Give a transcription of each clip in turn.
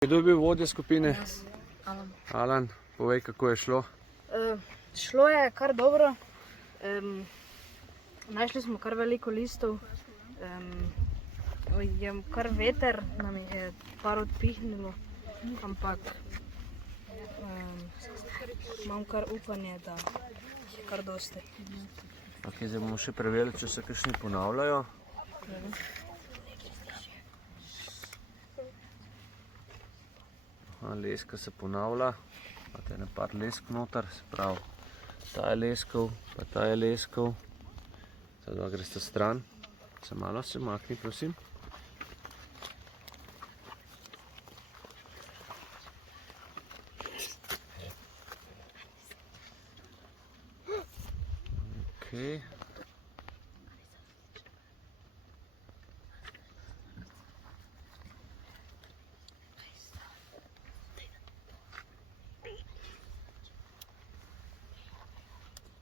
Kdo je bil vodja skupine? Alan. Alan, povej, kako je šlo. Šlo je kar dobro. Našli smo kar veliko listov. Je kar veter, nam je par odpihnilo, ampak imam kar upanje, da je kar dosti. Ok, zdaj bomo še preverili, če se kakšni ponavljajo. Leska se ponavlja, imate ene par lesk noter, se pravi, ta je leskov, pa ta je leskov. Zdaj dva greste stran, se malo se makni, prosim. Ok.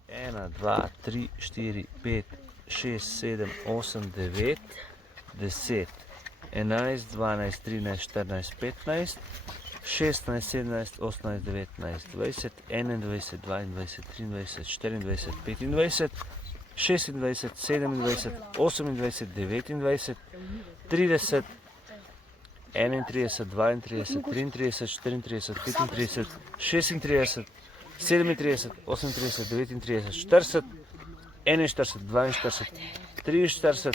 Ena, dva, tri, štiri, pet, šest, sedem, osem, devet, 10, 11, 12, 13, 14, 15, 16, 17, 18, 19, 20, 21, 22, 23, 24, 25, 26, 27, 28, 29, 30, 31, 32, 33, 34, 35, 36, 37, 38, 39, 40, 41, 42, 43,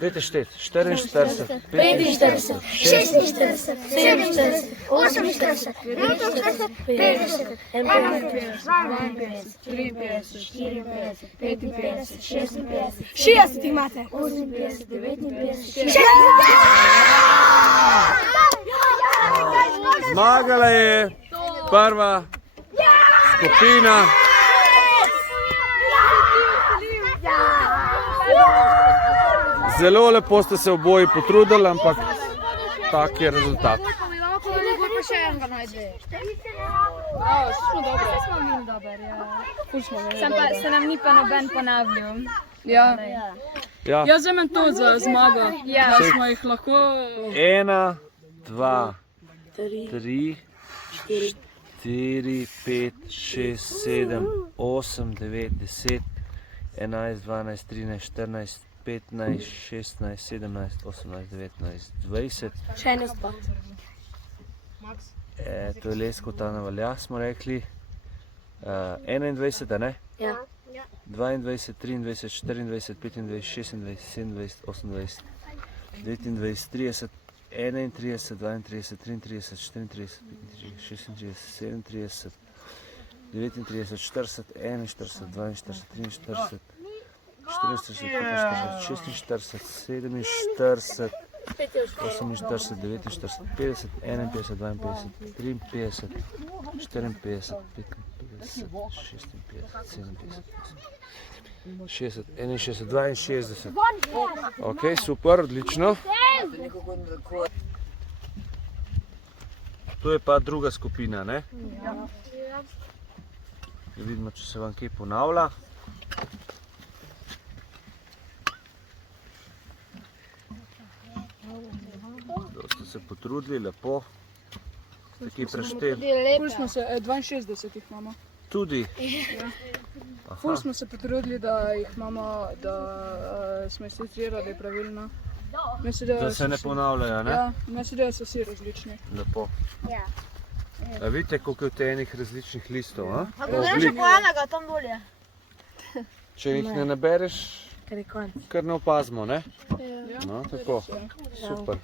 dajte šteti, 44, 45, 46, 47, 48, 49, 50, 51, 52, 53, 54, 55, 56, 60 imate. 58, 59, 60. Zmagala je prva skupina. Zelo lepo ste se oboji potrudili, ampak tak je rezultat. Sam pa se nam ni pa noben ponavljal. Ja. Ja. Jaz vzamem to za zmago, Ja. da smo jih lahko... 1, 2, 3, 4, 5, 6, 7, 8, 9, 10, 11, 12, 13, 14, 15, 16, 17, 18, 19, 20. Še eno spot. To je lesko ta navalja, smo rekli. 21, a ne? Ja. 22, 23, 24, 25, 26, 27, 28, 29, 30, 31, 32, 33, 34, 35, 36, 37, 39, 40, 41, 42, 43, 44, 45, 46, 47, 48, 49, 50, 51, 52, 53, 54, 55, 56, 57, 60, 61, 62. Ok, super, odlično. To je pa druga skupina, ne? Da vidimo, če se vam kaj ponavlja. Ste se potrudili, lepo. Ste kaj prešteli? Ful smo se, 62 jih imamo. Tudi. Ful smo se potrudili, da jih imamo, da smo jih citirali pravilno. Da se ne ponavljajo, ne? Ja, mislim, da so vsi različni. Lepo. A vidite, koliko je v enih različnih listov, a? enega tam dolje. Če jih ne nabereš, Ker je konc. kar ne opazimo, ne? No, tako. Super.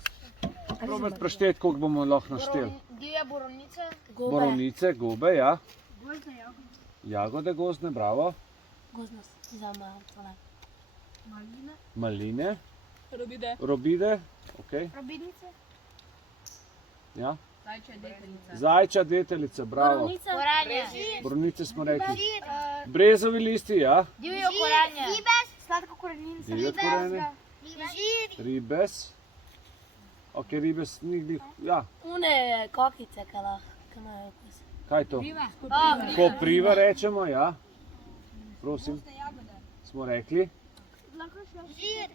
Probati prešteti, koliko bomo lahko našteli. Divje borovnice. Borovnice, gobe, ja. Jagode gozdne, bravo. Gozdnost. Za Maline. Robide. Robide, ok. Robidnice. Ja. Zajča deteljica, bravo. Koranje. Borovnice smo rekli. Brezovi listi, ja. Divje koranje. Ribes. Sladko korenince. Divje korenje. Ribes. Ok, ribes nikdi, ja. Une kokice, kaj imajo okus. Kaj je to? Kopriva rečemo, ja. Prosim. Smo rekli.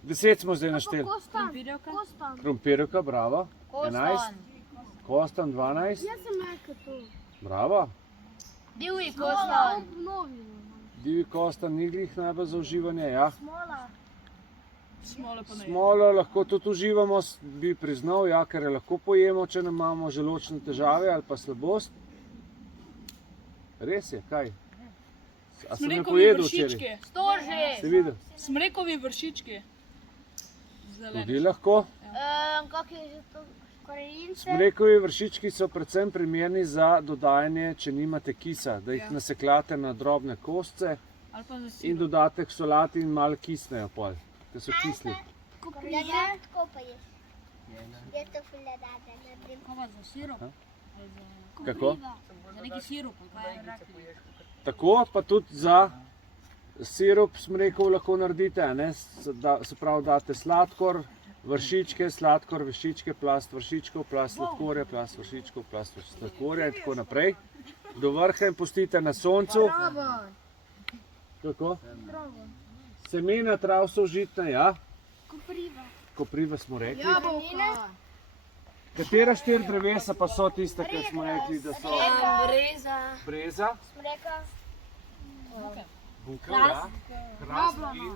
10 smo zdaj našteli. Kostan. Krompirjevka, bravo. 11. Kostan 12. Jaz sem rekel to. Bravo. Divji kostan. Divji kostan ni glih najbolj za uživanje, ja. Smola. Smole pa ne. Smolo lahko tudi uživamo, bi priznal, ja, ker je lahko pojemo, če nam imamo želodčne težave ali pa slabost. Res je, kaj? A sem ne Smrekovi pojedel včeraj? vršički. Storže. Si videl? Smrekovi vršički. Tudi lahko. Kako je že to? Korenince? Smrekovi vršički so predvsem primerni za dodajanje, če nimate kisa, da jih nasekljate na drobne kosce Ali pa za in sir. dodate k solati in malo kisnejo pol, ker so kisli. Ja, tako pa je. Je to fuljadada, naredim. Kava za sirup? Ha? Ali za, Kako? za neki sirup? ali kaj? Tako pa tudi za sirup smrekov lahko naredite, ne? Se pravi, date sladkor, vršičke, sladkor, vršičke, plast vršičkov, plast sladkorja, plast vršičkov, plast sladkorja in tako naprej. Do vrha in pustite na soncu. Kako? Semena trav so užitna, ja. Kopriva. Koprive smo rekli. Jabolka. Katera 4 drevesa pa so tiste, ki smo rekli, da so? Breza. Breza, Smreka. bukev, ja. Hrast in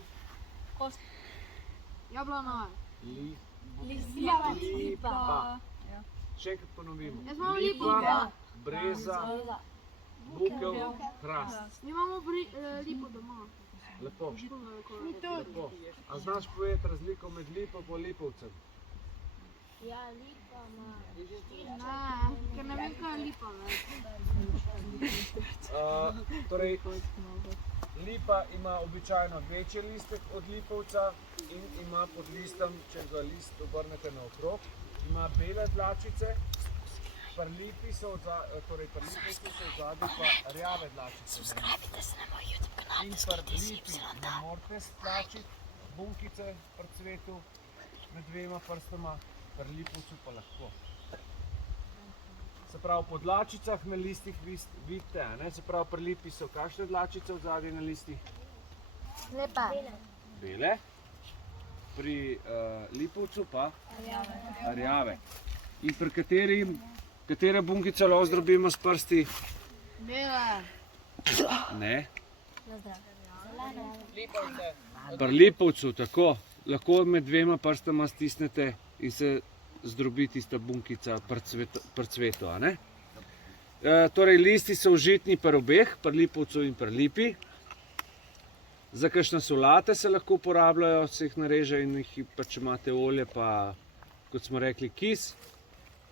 Jablana. lipa. Še enkrat ponovimo. Jaz imam Lipa, breza, bukev, hrast. Mi imamo lipo doma. Lepo. Lepo. A znaš povedati razliko med lipo in lipovcem? Ja, lipa ima. Ne, ker ne vem, kaj je lipa več. Torej, lipa ima običajno večji listek od lipovca in ima pod listom, če ga list obrnete naokrog, ima bele dlačice, pri lipi so v zadnji pa rjave dlačice. In pri lipi ne morate stlačiti bunkice pri cvetu med dvema prstoma, pri lipovcu pa lahko. Se pravi, po dlačicah na listih vidite, ne? Se pravi, pri lipi so kakšne dlačice v zadnji na listih? Lepa. Bele. Pri lipovcu pa rjave. In pri katere bunkice lahko zdrobimo s prsti? Bele. Ne. Zelena. Pri lipovcu, tako, lahko med dvema prstama stisnete in se zdrobi tista bunkica pri cvetu, a ne? Torej, listi so užitni pri obeh, pri lipovcu in pri lipi. Za kakšne solate se lahko uporabljajo, se jih nareže in jih, pa če imate olje, pa kot smo rekli kis,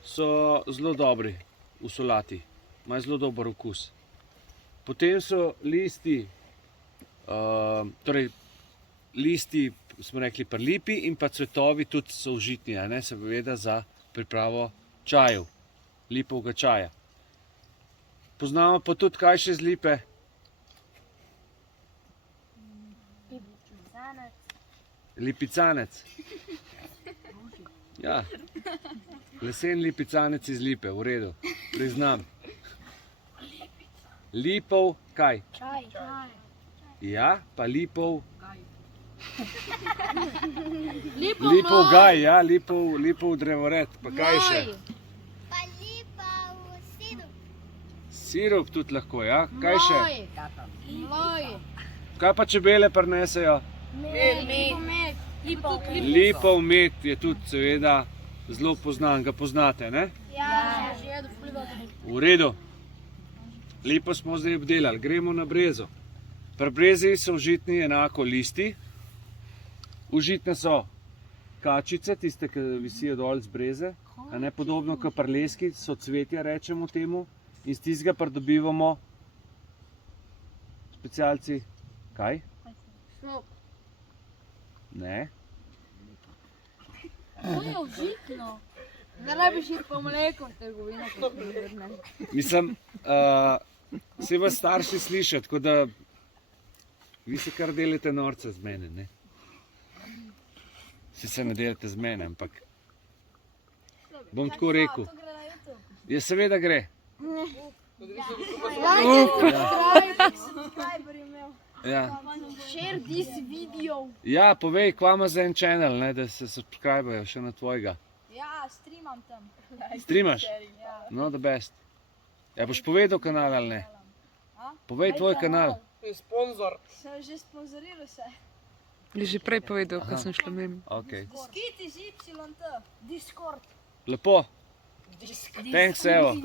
so zelo dobri v solati, imajo zelo dober okus. Potem so listi, torej listi, smo rekli pri lipi in pa cvetovi tudi so užitni, a ne, seveda za pripravo čajev, lipovega čaja. Poznamo pa tudi kaj še z lipe? Lipicanec. Ja, lesen lipicanec iz lipe, v redu, priznam. Lipov, kaj? Čaj. Ja, pa lipov. Lipov gaj, ja, lipov drevored, pa kaj še? Pa lipa v sirup. Sirup tudi lahko, ja, kaj še? Loj. Kaj pa čebele prinesejo? Med. Lipov med je tudi seveda zelo poznan, ga poznate, ne? Ja. V redu. Lipo smo zdaj obdelali, gremo na brezo. Pri brezi so užitni enako listi. Užitne so kačice, tiste, ki visijo dol z breze, a ne podobno kot pri leski, so cvetja, rečemo temu, in z tistega pridobivamo specialci, kaj? Snop. Ne. To je užitno. Ne rabiš iti po mleko v trgovino, ko se vrne. Mislim, se vas starši sliša, tako da vi se kar delate norca z mene, ne? Vsi se ne delate z mene, ampak bom tako rekel. Ja, seveda gre. Ja. Share this video. Ja, povej, kva ima za en channel, ne, da se subscribejo še na tvojega. Ja, streamam tam. Streamaš? Ja. No, the best. Ja, boš povedal kanal ali ne? Povej tvoj kanal. Sem že sponzoriral se. Je že prej povedal, ko sem šla mimo. Okay. Skiti z YT. Discord. Lepo. Thanks, evo.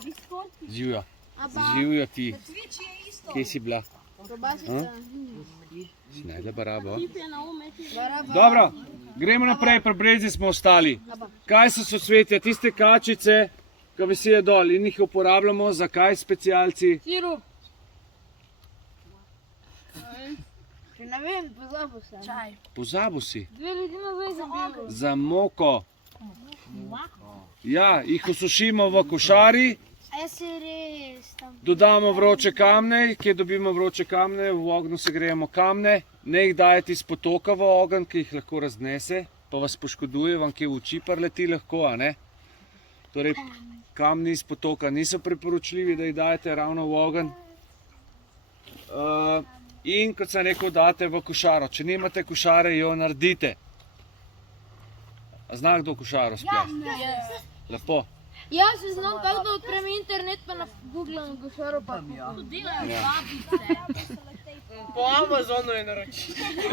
Discord. Živjo. Živjo ti. Twitch je isto. Kje si bila? Si najdla barabo? Dobro, gremo naprej, pri brezi smo ostali. Kaj so sosvetja? Tiste kačice, ki visijo dol in jih uporabljamo, zakaj specialci? Sirup. Ne vem, pozabil sem. Čaj. Pozabil si. 2 ljudi nazaj za bil. Za moko. Ja, jih osušimo v košari, A jaz si res tam. dodamo vroče kamne, kje dobimo vroče kamne, v ognju segrejemo kamne, ne jih dajete iz potoka v ogenj, ki jih lahko raznese, pa vas poškoduje, vam kje v oči prleti lahko, a ne? Torej, kamni iz potoka niso priporočljivi, da jih dajete ravno v ogenj. In kot sem rekel, date v košaro. Če nimate košare, jo naredite. A zna kdo košaro splesti? Lepo. Jaz se znam tako, da odprem internet, pa na Google na košaro pa To delajo babice.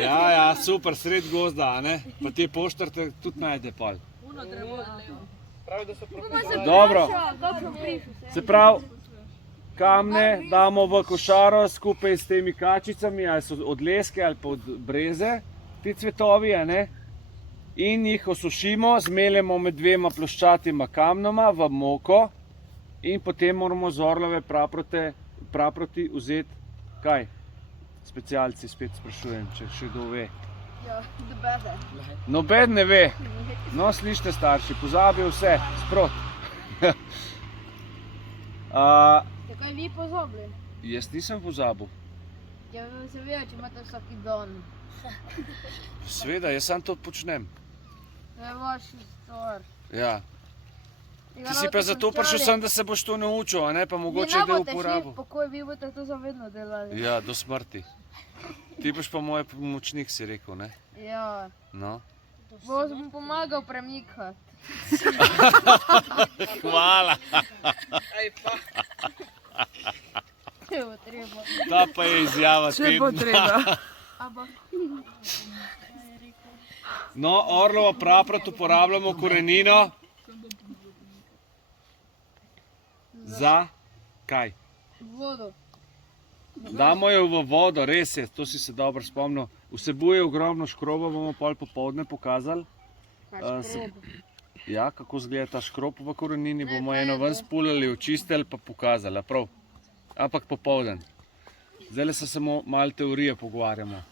Ja, super, sred gozda, a ne? Pa te poštarte tudi najde pol. Uno drevo levo. Dobro, se pravi, kamne damo v košaro skupaj s temi kačicami, ali so od leske ali pa od breze, ti cvetovi, a ne? In jih osušimo, zmeljemo med dvema ploščatima kamnoma v moko in potem moramo z orlove praproti vzeti, kaj? Specialci spet sprašujem, če še kdo ve. Ja, debede. Noben ne ve. No, slište starši, pozabijo vse, sprot. Takoj vi pozabili. Jaz nisem pozabil. Ja, se ve, če imate vsaki dan. Sveda, jaz sam to počnem. To je vaš stvar. Ja. Ti si pa zato prišel sem, da se boš to naučil, a ne pa mogoče da uporabil. Pokoj, vi boste to zavedno delali. Ja, do smrti. Ti boš pa moj pomočnik, si rekel, ne? Ja. No. Bom pomagal premikati. Hvala. Če bo treba. Ta pa je izjava Če bo treba. No, orlovo praprot uporabljamo korenino. Za kaj? Vodo. Damo jo v vodo, res je, to si se dobro spomnil. Vsebuje ogromno škroba, bomo pol popoldne pokazali. Ja, kako izgleda ta škrob v korenini, bomo eno ven spulali, očistili pa pokazali, prav. Ampak popoldan. Zdaj se samo malo teorije pogovarjamo.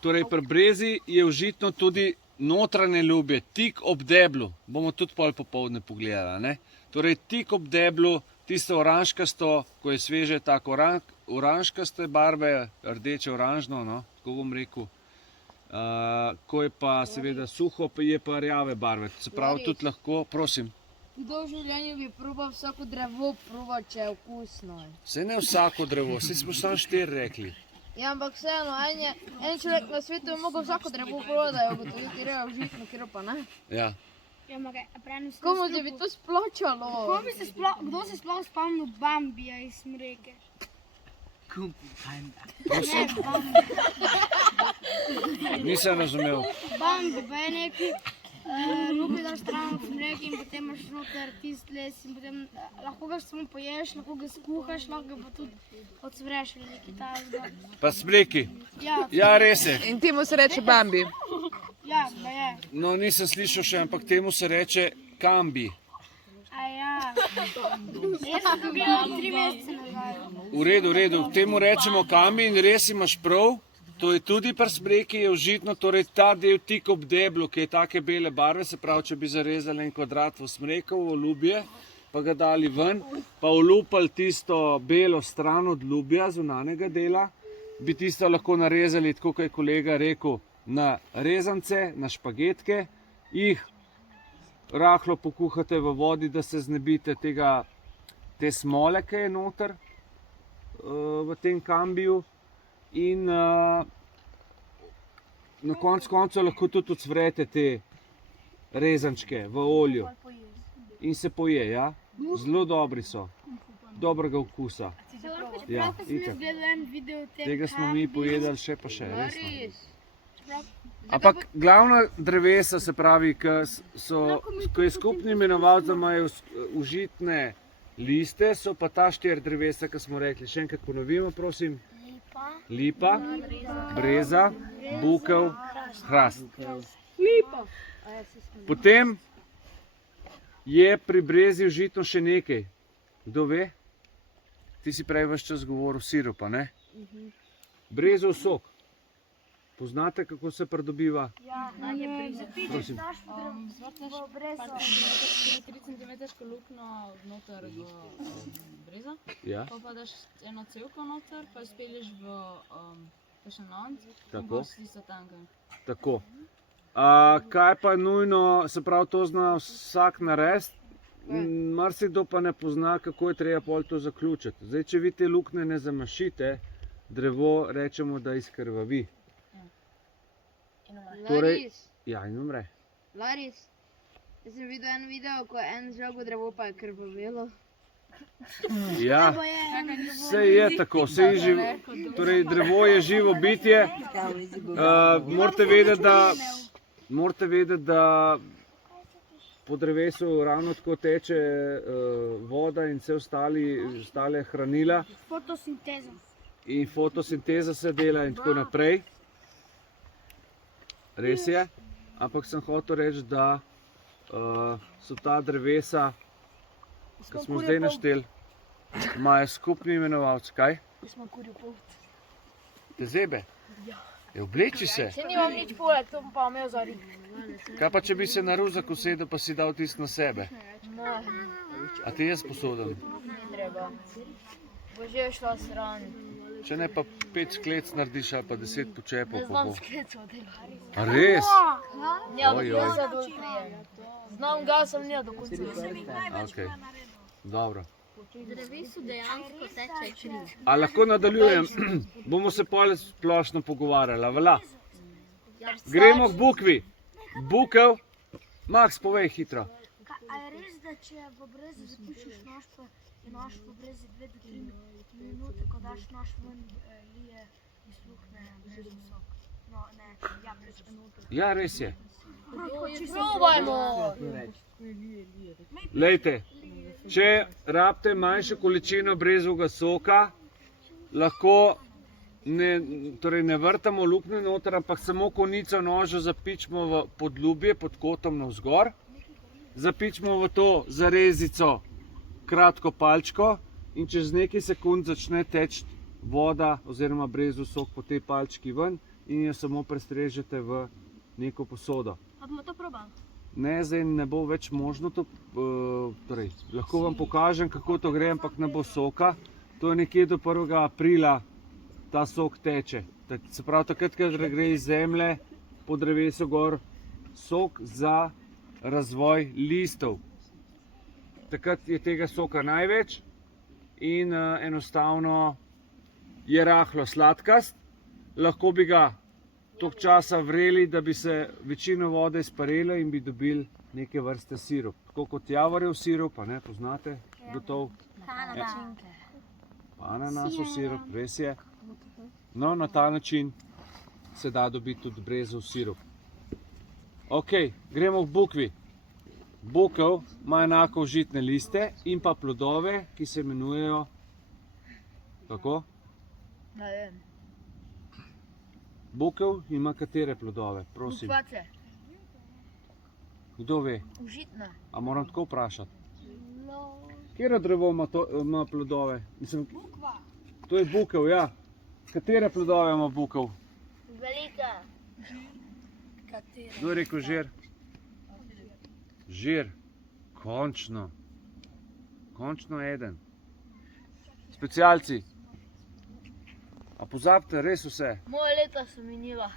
Torej, pri brezi je užitno tudi notranje ljubje, tik ob deblu. Bomo tudi pol popoldne pogledali, ne? Torej, tik ob deblu, tisto oranžkasto, ko je sveže, tako oranžkaste barve, rdeče-oranžno, no, tako bom rekel. Ko je pa seveda suho, je pa rjave barve. Se pravi, tudi lahko, prosim. Kdo v življenju bi probal vsako drevo probal, če je okusno? Saj ne vsako drevo, saj smo samo 4 rekli. Ja, ampak vseeno, en človek na svetu je mogel vsako drevo probati, da je ugotovil, kjer je užitno, kjer pa ne. Ja. Komu se bi to splačalo? Kdo se sploh spomnil Bambija iz Smreke? Nisem razumel. Bambi, pa je neki ljubi da stran v Smreke in potem imaš noter tist les in potem lahko ga samo poješ, lahko ga skuhaš, lahko ga pa tudi odsvreš ali nekaj takega. Pa smreki. Ja, Ja, res je. In temu se reče Bambi. ja, da je. No, nisem slišal še, ampak temu se reče kambi. A ja. Jaz sem to videla 3 mesece nazaj. V redu, temu rečemo kambi in res imaš prav. To je tudi pri smreki je užitno, torej ta del tik ob deblu, ki je take bele barve, se pravi, če bi zarezali en kvadrat v smrekovo lubje, pa ga dali ven, pa olupali tisto belo stran od lubja, zunanjega dela, bi tisto lahko narezali, tako kot je kolega rekel, na rezance, na špagetke, jih rahlo pokuhate v vodi, da se znebite te smole, ki je noter v tem kambiju. In na koncu koncev lahko tudi ocvrete te rezančke v olju in se poje, ja? Zelo dobri so, dobrega okusa. Ja, itak. Gledal en video o tem, Tega smo mi pojedali še pa še, resno. Res. Ampak glavna drevesa, se pravi, ko je skupni imenovalec, da imajo užitne liste, so pa ta 4 drevesa, ki smo rekli. Še enkrat ponovimo, prosim. Lipa, breza, bukev, hrast. Potem je pri brezi užitno še nekaj. Kdo ve? Ti si prej ves čas govoril sirupa, ne? Brezov sok. Poznate, kako se pridobiva? Prosim. Zvrtneš 3 cm luknjo noter v brezo, Ja, pa daš eno cevko noter, pa jo spelješ v kakšen lonec in tako. boš tisto tanke. Tako. Kaj pa nujno, se pravi, to zna vsak narediti, marsikdo pa ne pozna, kako je treba pol to zaključiti. Zdaj, če vi te luknje ne zamašite, drevo rečemo, da izkrvavi. Torej, Laris, ja, in umre. Laris, jaz sem videl en video, ko je en žogo drevo pa je krvavelo. Ja, vse je tako, torej drevo je živo bitje. Morate vedeti, da po drevesu ravno tako teče voda in vse ostale hranila Fotosinteza. in fotosinteza se dela in tako naprej. Res je, ampak sem hotel reči, da so ta drevesa, ki smo zdaj našteli, imajo skupni imenovalec. Kaj? Te zebe? Ja, obleči se. Če nimam nič poleg, to bom pa imel za rit. Kaj pa, če bi se na ruzak usedel, pa si dal tisto na sebe? Ne, A ti je sposoben? ni treba. Bo že šla stran. Če ne pa 5 sklec narediš, ali pa 10 počepov. Ne pa znam bo. sklecov delati. A res? Ja, do Ojoj. konca dol prijem. Znam ga, sem nja do konca. Ok, dobro. Drevesu dejansko teče kri. A lahko nadaljujem? Bomo se pol splošno pogovarjali, a velja? Gremo k bukvi. Bukev, Max, povej hitro. A je res, da če v brezi zapušiš nož, pa je nož v brezi 2 do 3 minute, ko daš nož ven, lije izluhne brezov sok? No, ne, ja, brez minute. Ja, res je. Probajmo! Lejte, če rabite manjšo količino brezovega soka, lahko ne vrtamo luknje noter, ampak samo konico noža zapičimo v podlubje pod kotom navzgor. Zapičimo v to zarezico kratko palčko in čez nekaj sekund začne teči voda oziroma brezov sok po tej palčki ven in jo samo prestrežete v neko posodo. Pa bomo to probali. Ne, zdaj ne bo več možno to, torej, lahko vam pokažem, kako to gre, ampak ne bo soka. To je nekje do 1. aprila ta sok teče. Se pravi, takrat, ko gre iz zemlje po drevesu gor sok za razvoj listov. Takrat je tega soka največ in enostavno je rahlo sladkast. Lahko bi ga toliko časa vreli, da bi se večino vode izparela in bi dobili neke vrste sirup. Tako kot javorjev sirup, a ne poznate, gotov. Ananasov sirup, res je. No, na ta način se da dobiti tudi brezov sirup. Ok, gremo k bukvi. Bukev ima enako užitne liste in pa plodove, ki se imenujejo, kako? Ne vem. Bukev ima katere plodove, prosim? Bukvace, Kdo ve? užitne. A moram tako vprašati? Katero drevo ima plodove? Mislim, to je bukev, ja. Katere plodove ima bukev? Velika. Kdo je rekel žir? Žir. Končno. Končno eden. Specialci. A pozabite res vse? Moja leta so minila.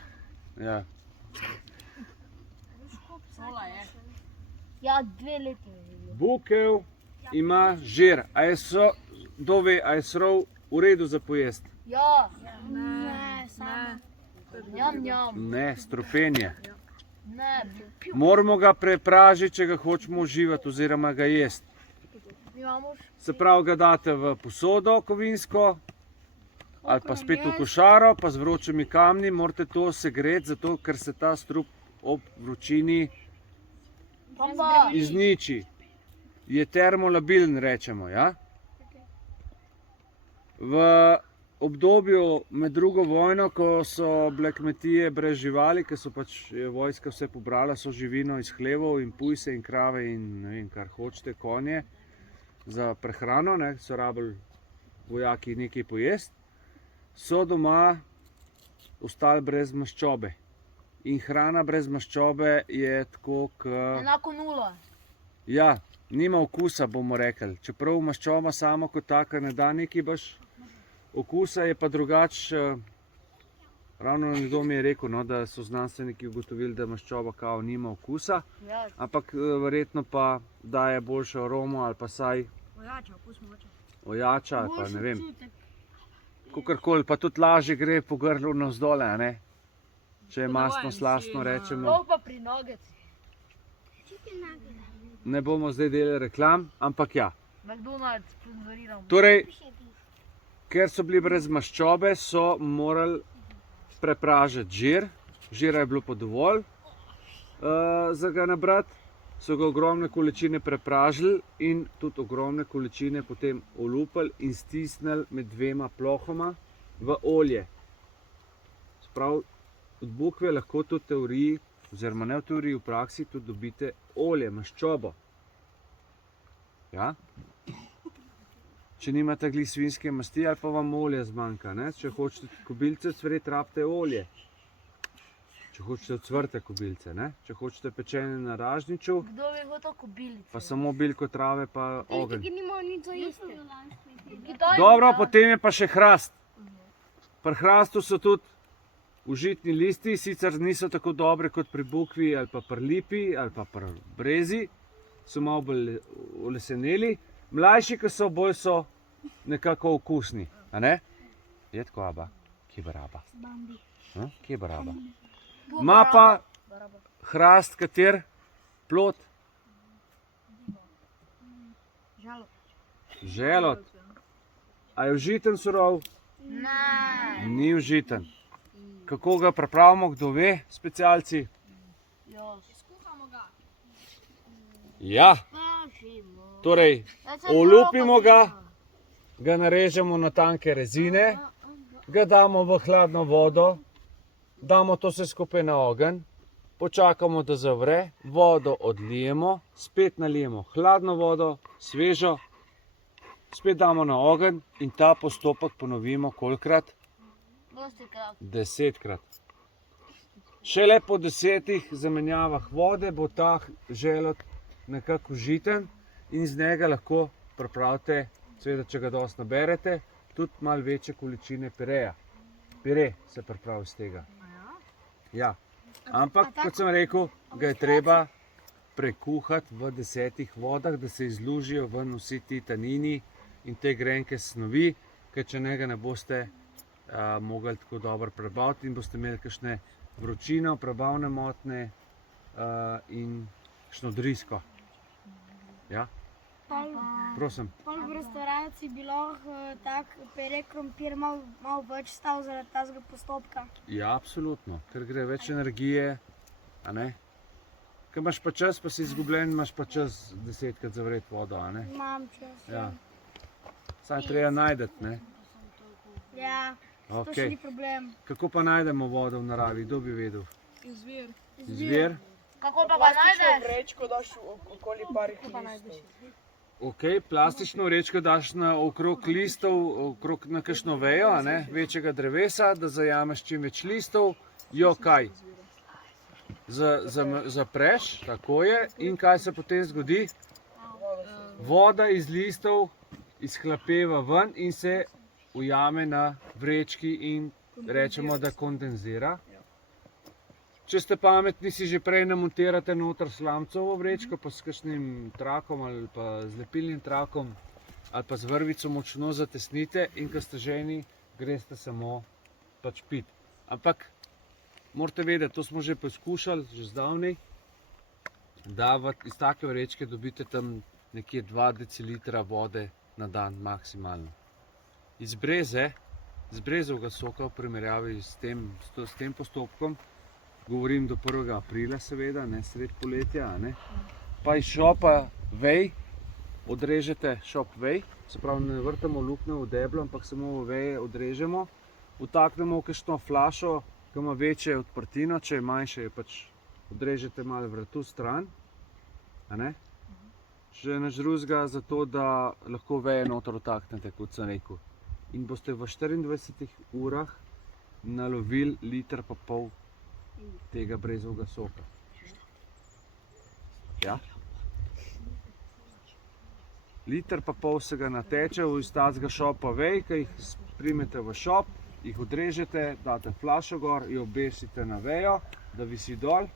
Ja. Ja, 2 leti minila. Bukev ima žir. Kdo ve, a je srov v redu za pojesti? Ja. Ne, samo. Njam, njam. Ne, stropenje. Ne, Moramo ga prepražiti, če ga hočemo uživati oziroma ga jesti. mi imamo Se pravi, ga date v posodo kovinsko ali pa spet v košaro, pa z vročimi kamni morate to segreti, zato ker se ta strup ob vročini pamba. izniči. Je termolabilen, rečemo. Ja? V obdobju med drugo vojno, ko so bile kmetije brez živali, ker so pač je vojska vse pobrala, so živino iz hlevov in pujse in krave in ne vem, kar hočete, konje za prehrano, ne, so rabili vojaki nekaj pojesti, so doma ostali brez maščobe. In hrana brez maščobe je tako, Enako nula. ja, nima okusa, bomo rekli. Čeprav maščoba sama kot taka ne da neki baš okusa, je pa drugače. Ravno nekdo mi je rekel, no, da so znanstveniki ugotovili, da maščoba kao nima okusa, ampak verjetno pa daje boljšo aromo ali pa saj ojača ali pa ne vem. Kakorkoli, pa tudi lažje gre po grlu navzdole, a ne? Če je mastno slastno, rečemo. Sploh pa pri nuggetih. Ne bomo zdaj delali reklam, ampak ja. McDonald's sponzoriram. Torej, ker so bili brez maščobe, so morali prepražiti žir. Žira je bilo pa dovolj za ga nabrati. So ga ogromne količine prepražili in tudi ogromne količine potem olupili in stisnili med dvema plohoma v olje. Sprav, od bukve lahko tudi v teoriji, oziroma ne v teoriji, v praksi tudi dobite olje, maščobo. Ja? Če nimate glih svinjske masti ali pa vam olja zmanjka, ne? Če hočete kobilce cvreti, rabite olje. Če hočete ocvrte kobilce, ne? Če hočete pečene na ražniču, Kdo bi hotel kobilice? pa samo bilko trave pa ogenj. nimajo nič za jesti. Dobro, potem je pa še hrast. Pri hrastu so tudi užitni listi, sicer niso tako dobri kot pri bukvi ali pa pri lipi ali pa pri brezi, so malo bolj oleseneli. Mlajši, ki so, bolj so nekako okusni. A ne? Je tako, aba? Kje je baraba? Kje je baraba? Ma pa hrast, kater plod? Želod. A je užiten surov? Ne. Ni užiten. Kako ga pripravimo, kdo ve, specialci? Ja, torej olupimo ga narežemo na tanke rezine, ga damo v hladno vodo, damo to vse skupaj na ogenj, počakamo, da zavre, vodo odlijemo, spet nalijemo hladno vodo, svežo, spet damo na ogenj in ta postopek ponovimo kolikrat? 10krat. Šele po 10 zamenjavah vode bo ta želod nekako užiten in iz njega lahko pripravite, seveda če ga dosti naberete, tudi malo večje količine pireja. Pire se pripravi iz tega. Ja. Ampak, kot sem rekel, ga je treba prekuhati v 10 vodah, da se izlužijo ven vsi ti tanini in te grenke snovi, ker če ne ga ne boste mogli tako dobro prebaviti in boste imeli kakšne vročine, prebavne motnje in kakšno drisko. Ja? Prosim. V restavraciji bi lahko tak pere krompir malo več stal zaradi tazga postopka. Ja, absolutno, ker gre več energije, a ne? Ker imaš pa čas, pa si izgubljen, imaš pa čas 10krat zavreti vodo, a ne? Imam čas. Ja. Saj treba najdeti, ne? Ja, to Ok. še ni problem. Kako pa najdemo vodo v naravi, kdo bi vedel? Izvir? Kako pa ga najdeš? Vrečko daš okoli parih listov. Ok, plastično vrečko daš okrog listov, okrog na kakšno vejo, a ne, večjega drevesa, da zajameš čim več listov, jo kaj? Zapreš, tako je, in kaj se potem zgodi? Voda iz listov izhlapeva ven in se ujame na vrečki in rečemo, da kondenzira. Če ste pametni, si že prej namontirate noter slamcovo vrečko, pa s kakšnim trakom ali pa z lepilnim trakom ali pa z vrvico močno zatesnite in ko ste ženi, greste samo pač pit. Ampak morate vedeti, to smo že poskušali, že zdavnaj, da iz take vrečke dobite tam nekje 2 decilitra vode na dan maksimalno. Iz brezovega soka v primerjavi s tem postopkom, govorim do 1. aprila seveda, ne sred poletja, ne, pa iz šopa vej odrežete šop vej, se pravi ne vrtamo luknje v deblo, ampak samo veje odrežemo, vtaknemo v kakšno flašo, ki ima večje odprtino, če je manjše, pač odrežete malo vratu stran, a ne? Še nič drugega zato, da lahko veje noter vtaknete, kot sem rekel. In boste v 24 urah nalovili 1,5 litra tega brezovega soka. Ja? 1,5 litra se ga nateče iz tacga šopa vej, ki jih primete v šop, jih odrežete, date flašo gor, jo obesite na vejo, da visi dol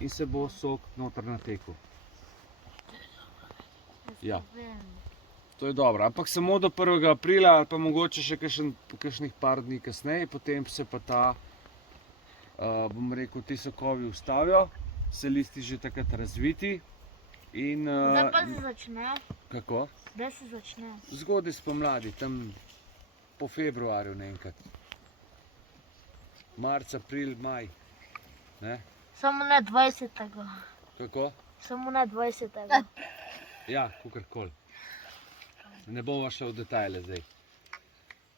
in se bo sok noter natekel. Ja. To je dobro, ampak samo do 1. aprila ali pa mogoče še kakšnih par dni kasneje, potem se pa bom rekel, ti sokovi ustavijo, se listi že takrat razviti in... Kdaj pa se začne? Kako? Kdaj se začne? Zgodaj spomladi, tam po februarju naenkrat. Marc, april, maj. Ne? Samo ne 20. Kako? Samo ne 20. Ja, kakorkoli. Ne bomo šli v detajle zdaj.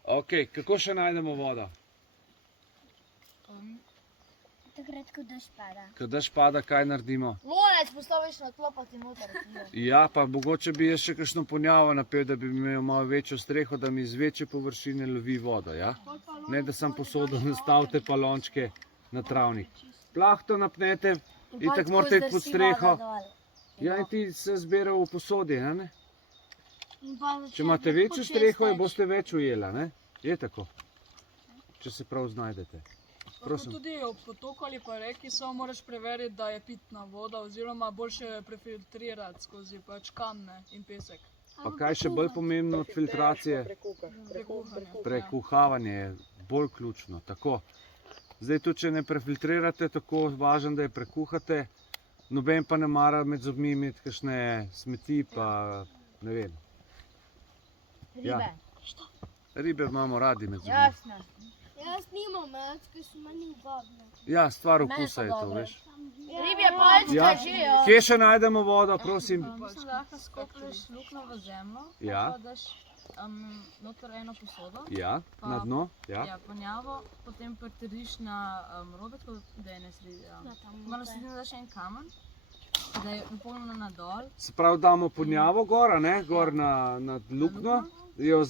Ok, kako še najdemo vodo? Takrat, ko dež pada. Ko dež pada, kaj naredimo? Lonec postaviš na tlo, pa ti noter. Ja, pa mogoče bi jaz še kakšno ponjavo napel, da bi imel malo večjo streho, da mi z večje površine lovi vodo, ja? Ne, da sem posodo nastavite palončke na travnik. Plahto napnete, itak morate iti pod streho. Ja, in ti se zbira v posodi, ne? Če imate večjo streho, jo boste več ujela, ne? Je tako. Če se prav znajdete. Lahko tudi ob potoku ali pa reki samo moraš preveriti, da je pitna voda oziroma boljše prefiltrirati skozi pač kamne in pesek. Pa kaj še bolj pomembno od filtracije? Prekuhavanje je bolj ključno, tako. Zdaj tudi, če ne prefiltrirate, tako važno, da je prekuhate, noben pa ne mara med zobmi imeti kakšne smeti, pa ne vem. Ribe. Ribe imamo radi med zobmi. Jasno. Jaz nimam, ker so meni udobne. Ja, stvar okusa je to, veš. Ribje palčke Ja. že, ja. Kje še najdemo vodo, prosim? Mislim, da lahko skoplješ luknjo v zemljo, Ja. pa daš noter eno posodo, Ja, na dno, ja. ja, ponjavo, potem pritrdiš na robe, tako da je ne sredi. Malo sredi daš en kamen, da je napolnjeno na dol. Se pravi, damo ponjavo gor, a ne, gor na luknjo, jo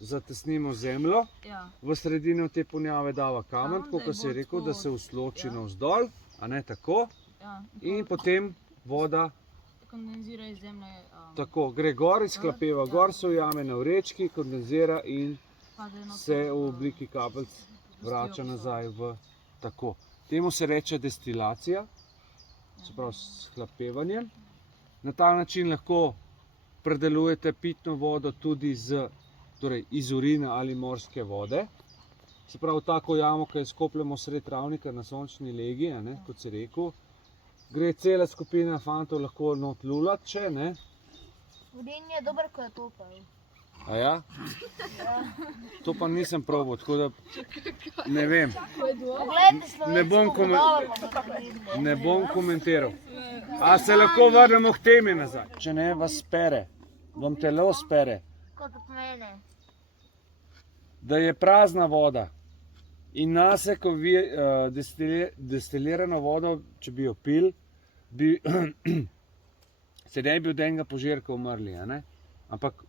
zatesnimo zemljo, Ja, v sredino te ponjave dava kamen, Kamen, tako da je kot se je bolj rekel, da tako, se usloči ja. navzdol, a ne tako, ja. in potem voda Kondenzira iz zemlje, tako gre gor, izhlapeva gor, se ujame na vrečki, kondenzira in pade noter se v obliki kapljic vrača nazaj v tako. Temu se reče destilacija, se pravi s hlapevanjem. Na ta način lahko predelujete pitno vodo tudi torej iz urina ali morske vode. Se pravi, tako jamo, ki jo skopljemo sred travnika na sončni legi, a ne, kot se rekel. Gre cela skupina fantov lahko not lulat, če ne. Urin je dober, ko je topel. A ja? To pa nisem probal, tako da ne vem. Poglejte Ne bom slovensko Ne bom komentiral. A se lahko vrnemo k temi nazaj? Če ne vas spere, vam telo spere, Kot mene. da je prazna voda in nase, ko vi destilirano vodo, če bi jo pil, se ne bi od enega požirka umrli, a ne? Ampak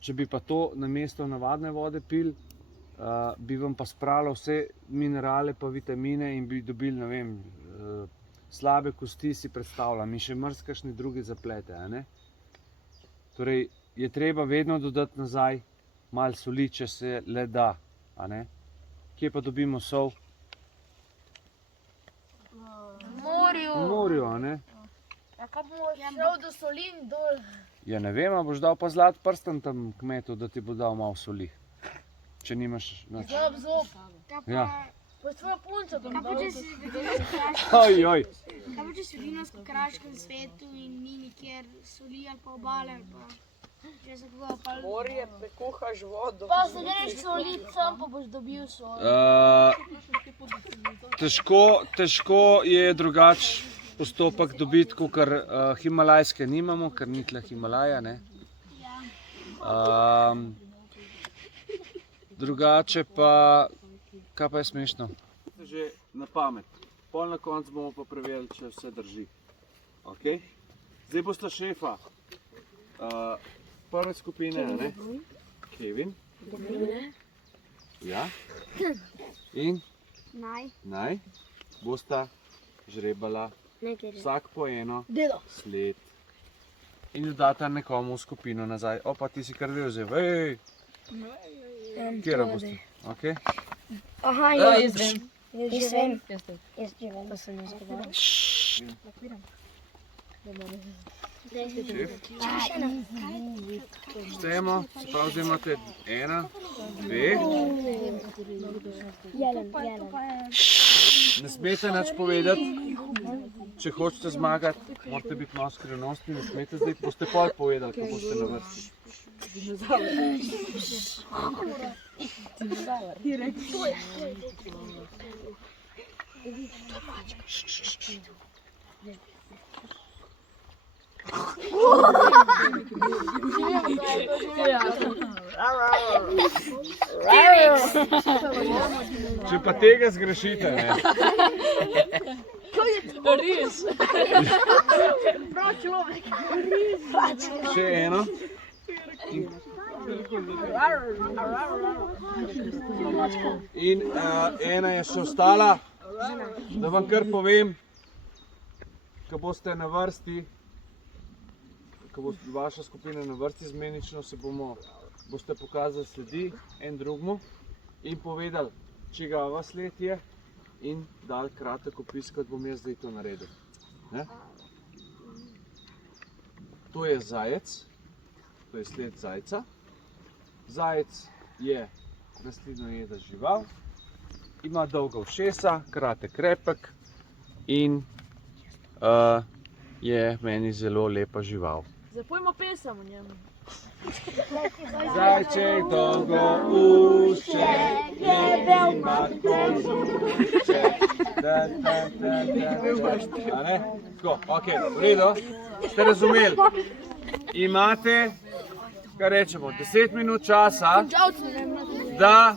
če bi pa to namesto navadne vode pil, bi vam pa spralo vse minerale pa vitamine in bi dobili, ne vem, slabe kosti, si predstavljam, in še marsikakšne druge zaplete, a ne? Torej, je treba vedno dodati nazaj malo soli, če se le da, a ne? Kje pa dobimo sol? V morju. V morju, a ne? Ja, kaj bomo šel do solin dol? Ja, ne vem, a boš dal pa zlat prsten tam kmetu, da ti bo dal malo soli, če nimaš nič. Zob. Ja. Pa tvoja punca to Kaj pa če si Ojoj. Kaj pa če si v vinarsko kraškem svetu in ni nikjer soli ali pa obale ali pa če se koga pa... Morje, kuhaš vodo. Pa se greš solit sam, pa boš dobil sol. Težko je drugač postopek dobiti, ker himalajske nimamo, ker ni tle Himalaja, ne. Drugače pa, kaj pa je smešno? Že na pamet. Pol na koncu bomo pa preverili, če vse drži. Okay? Zdaj bosta šefa. Prve skupine, ne? Kevin. Ja. In? Naj. Bosta žrebala vsak po eno sled. In jo data nekomu v skupino nazaj. Opa, ti si kar dve vzel. Ej! Kjera boste? Okay. Aha, Jaz vem. Jaz vem. Jaz vem. Pa sem jaz povedal. Štejemo, se pravi, zdaj imate 1, 2. Ne smete nič povedati. Če hočete zmagati, morate biti malo skrivnostni, ne smete zdaj, boste pol povedali, ko boste na vrsti. Če pa tega zgrešite, ne. Res. Še eno. In ena je še ostala, da vam kar povem, ko boste na vrsti, ko bo vaša skupina na vrsti, zmenično se boste pokazali sledi en drugmu in povedali, čigava sled je in dali kratek opis, kot bom jaz zdaj to naredil. Ne? To je zajec, to je sled zajca. Zajec je rastlinojeda žival, ima dolga ušesa, kratek repek in je meni zelo lepa žival. Zapojmo pesem o njemu. Zajček dolgo ušče, ima kožušče. A ne? Tako, ok, v redu. Ste razumeli? Imate, kaj rečemo, 10 minut časa, da,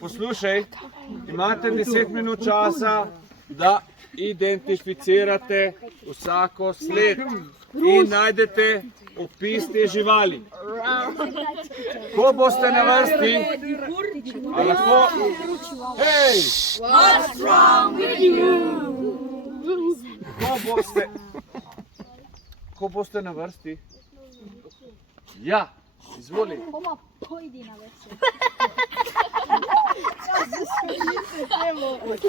poslušaj, imate 10 minut časa, da identificirate vsako sled in najdete opis te živali. Ko boste na vrsti, a lahko, hej! What's wrong with you? Ko boste na vrsti, ja, izvoli. Bomo pojdi na vrsti.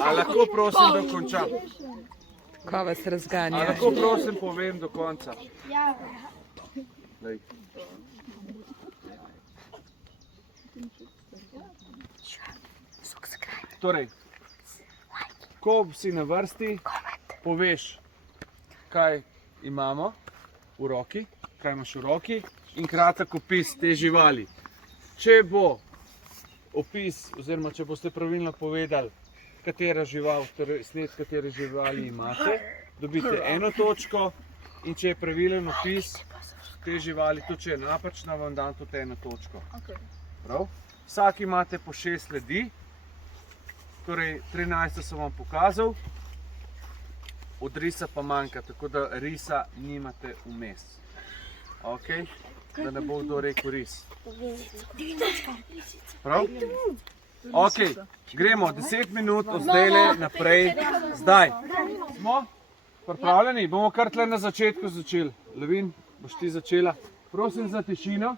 A lahko prosim, da končam? Kaj vas razganja? A lahko prosim povem do konca? Ja. Lej. Torej, ko si na vrsti, poveš, kaj imamo v roki, kaj imaš v roki in kratek opis te živali. Če bo opis, oziroma če boste pravilno povedali, katera žival, sled katere živali imate, dobite 1 točko in če je pravilen opis te živali, tudi če je napačna, vam dam tudi 1 točko. Prav? Vsak imate po 6 sledi, torej 13 sem vam pokazal, od risa pa manjka, tako da risa nimate vmes. Ok? Da ne bo kdo rekel ris. Prav? Ok, gremo 10 minut od zdajle naprej. Zdaj. Smo pripravljeni? Bomo kar tle na začetku začeli. Levin, boš ti začela. Prosim za tišino.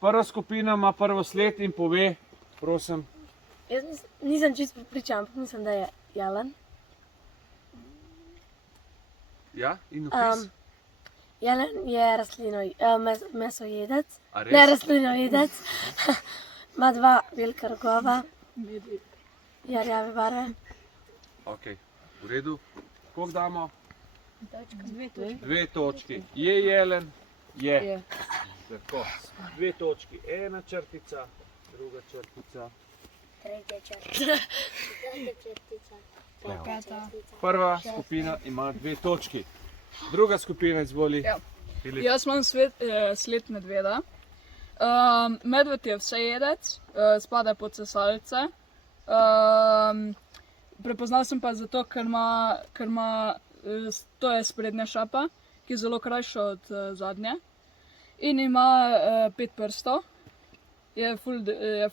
Prva skupina ima prvo sled in pove, prosim. Jaz nisem čisto prepričan, ampak mislim, da je jelen. Ja, in opis? Jelen je mesojedec, ne rastlinojedec. Ima 2 velika rogova Jarjave barve. Ok, v redu. Koliko damo? 2 točki. Je jelen? Je. Tako. 2 točki. Ena črtica, druga črtica. Tretja črtica. Prva skupina ima 2 točki. Druga skupina izvoli. Ja. Filip. Jaz imam sled medveda. Medved je vsejedec, spada pod sesalce. Prepoznal sem pa zato, ker ima to je sprednja šapa, ki je zelo krajša od zadnje. In ima 5 prstov, je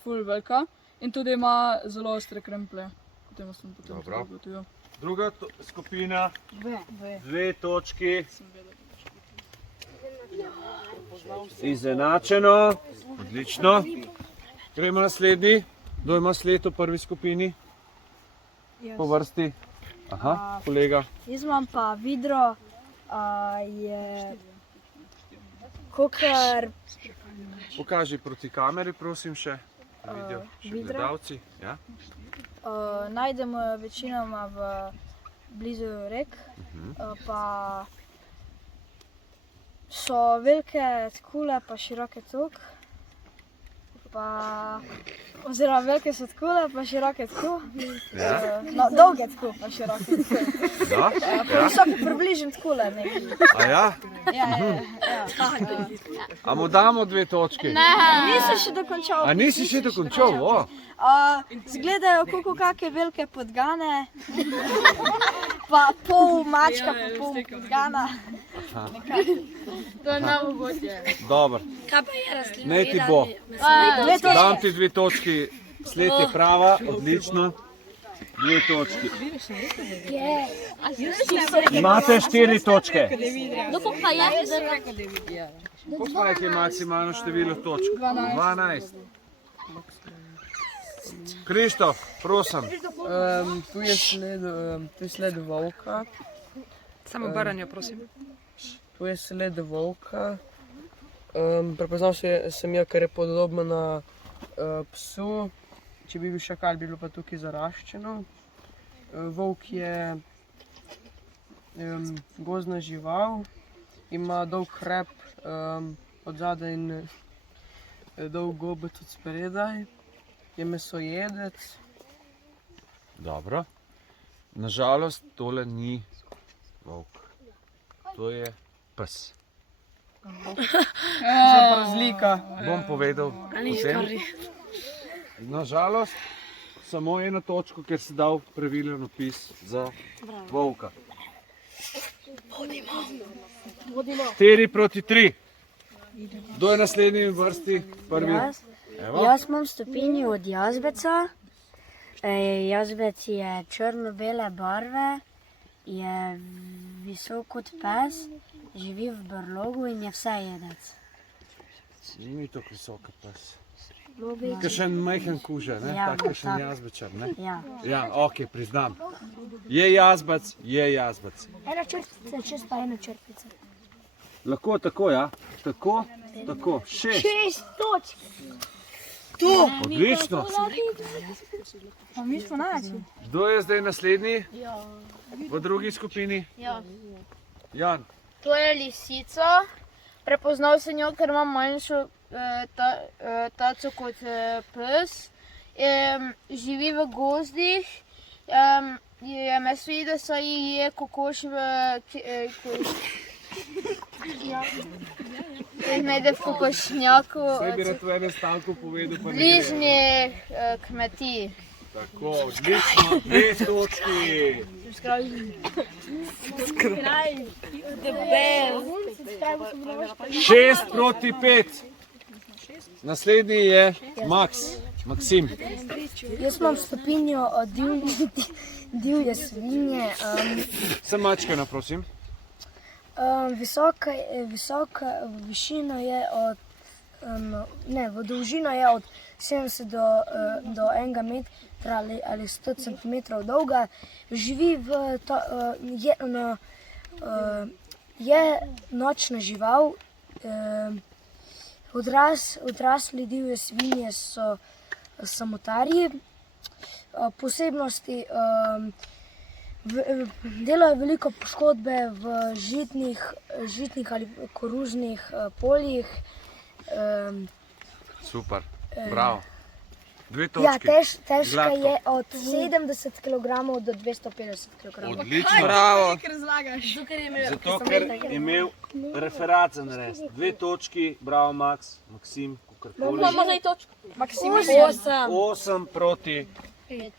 ful velika in tudi ima zelo ostre kremplje. Potem sem potem Dobro. ugotovil. Druga skupina, 2 točki. Izenačeno, odlično. Gremo naslednji. Kdo ima sled v prvi skupini? Po vrsti. Aha, kolega. Jaz imam pa vidro, je kakor Pokaži proti kameri, prosim še. Da vidijo še vidro. gledalci. Ja. najdemo jo večinoma blizu rek, pa so velike tkule pa široke tok. Oziroma velike so tkule pa široke tku. Ja. No, dolge tku pa široke tku. Da? Pa visoke približno tkule. A ja? Ja. A mu damo 2 točki? Nisem še dokončal. A nisi še dokončal? O. Zgledajo kot kakšne velike podgane, pa pol mačka, pa pol podgana. To je najmogoče. Dobro. Kaj pa je rastlina? Naj ti bo. Dam ti 2 točki. Sled je prava, odlično. 2 točki. Imate 4 točke. No, pa jaz, Koliko pa je maksimalno število točk? 12. Krištof, prosim. Tu je sled volka. Samo baranje, prosim. Tu je sled volka. Prepoznal sem jo, ker je podobna na psu. Če bi bil šakal, bi bilo pa tukaj zaraščeno. Volk je gozdna žival, ima dolg hreb od zadaj in dolg gobet od spredaj. Je mesojedec. Dobro. Nažalost, tole ni volk. To je pes. Razlika. Bom povedal potem. Nažalost, samo 1 točko, ker si dal pravilen opis za volka. 4 proti 3. Kdo je naslednji v vrsti? Prvi. Evo. Jaz imam stopinjo od jazbeca. Jazbec je črno-bele barve, je visok kot pes, živi v brlogu in je vsejedec. Ni tako visok pes. Lobič. Kakšen majhen kuže, ne? Ja, Kakšen tak. jazbečar, ne? Ja. Ja, ok, priznam. Je jazbec, je jazbec. ena črtica, čez pa ena črtica. Lahko tako, ja? Tako, tako. 6. 6 točk. Odlično. Pa mi smo največji. Kdo je zdaj naslednji? V drugi skupini? Ja. Jan. To je lisica. Prepoznal sem jo, ker ima manjšo taco kot pes. Živi v gozdih. Je mesojedec, saj je kokoš najde v kokošnjaku Saj bi rad v enem stavku povedal, pa ne gre. bližnjih kmetij. Tako, odlično. 2 točki. 6 proti 5. Naslednji je Maksim. Jaz imam stopinjo od divje svinje. Sem mačkana, prosim. Visoka višina je od, v dolžino je od 70 do 1 metra ali 100 cm dolga. Živi je nočna žival. Odrasli divje svinje so samotarji. posebnosti. Delajo veliko poškodbe v žitnih ali koružnih poljih. Super, bravo. 2 točki. Ja, težka Gladko. je od 70 kg do 250 kg. Odlično. Bravo. Zato, ker je imel referat za narediti. 2 točki, bravo Max, Maksim, kakorkoli. Maksim 8 proti. Zdaj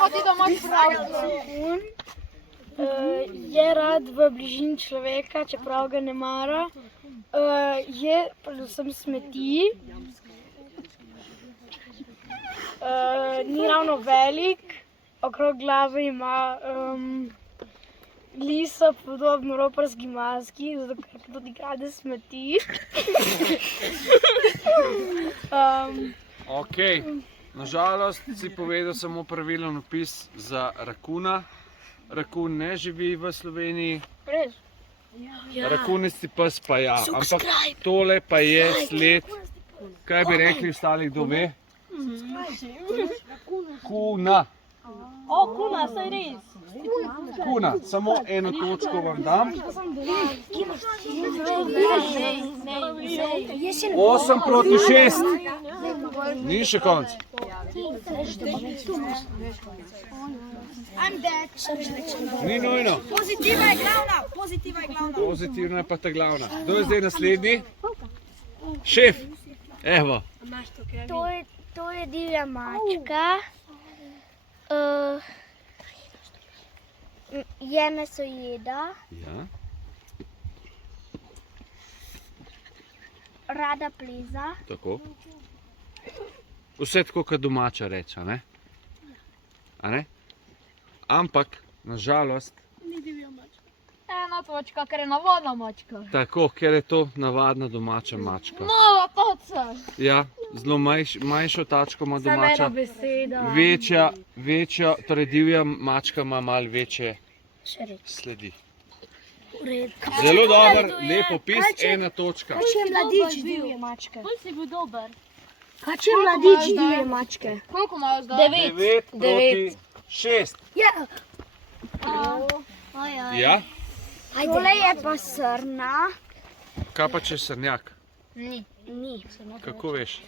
pa ti domač prav. Je rad v bližini človeka, čeprav ga ne mara. Je predvsem smeti. Ni ravno velik, okrog glave ima liso, podobno roparski maski, zato ker tudi krade smeti. Ok, nažalost si povedal samo pravilen opis za rakuna. Rakun ne živi v Sloveniji. Res? Rakunisti pes pa ja, ampak tole pa je sled, kaj bi rekli ostali, kdo ve? Kuna. Kuna, saj res. Kuna, samo 1 točko vam dam. 8 proti 6. Ni še konc. Ni nujno. Pozitiva je glavna, Pozitivna je pa ta glavna. Kdo je zdaj naslednji? Šef. Evo. To je divja mačka. Je mesojeda, Ja. rada pleza. Tako. Vse tako, kot domača reče, ne? A ne? Ampak, nažalost, 1 točka, ker je navadna mačka. tako, ker je to navadna domača mačka. Mala taca. Ja, zelo manjšo tačko ima Samo domača. ena beseda. Večja, torej divja mačka ima malo večje sledi. Zelo dober, lep opis, 1 točka. Kaj če je mladič divje mačke? Bolj si bil dober. Kaj če je mladič divje mačke? Koliko imajo zdaj? 9 proti 6. Ja? Tole je pa srna. Kaj pa če je srnjak? Ni. Kako veš?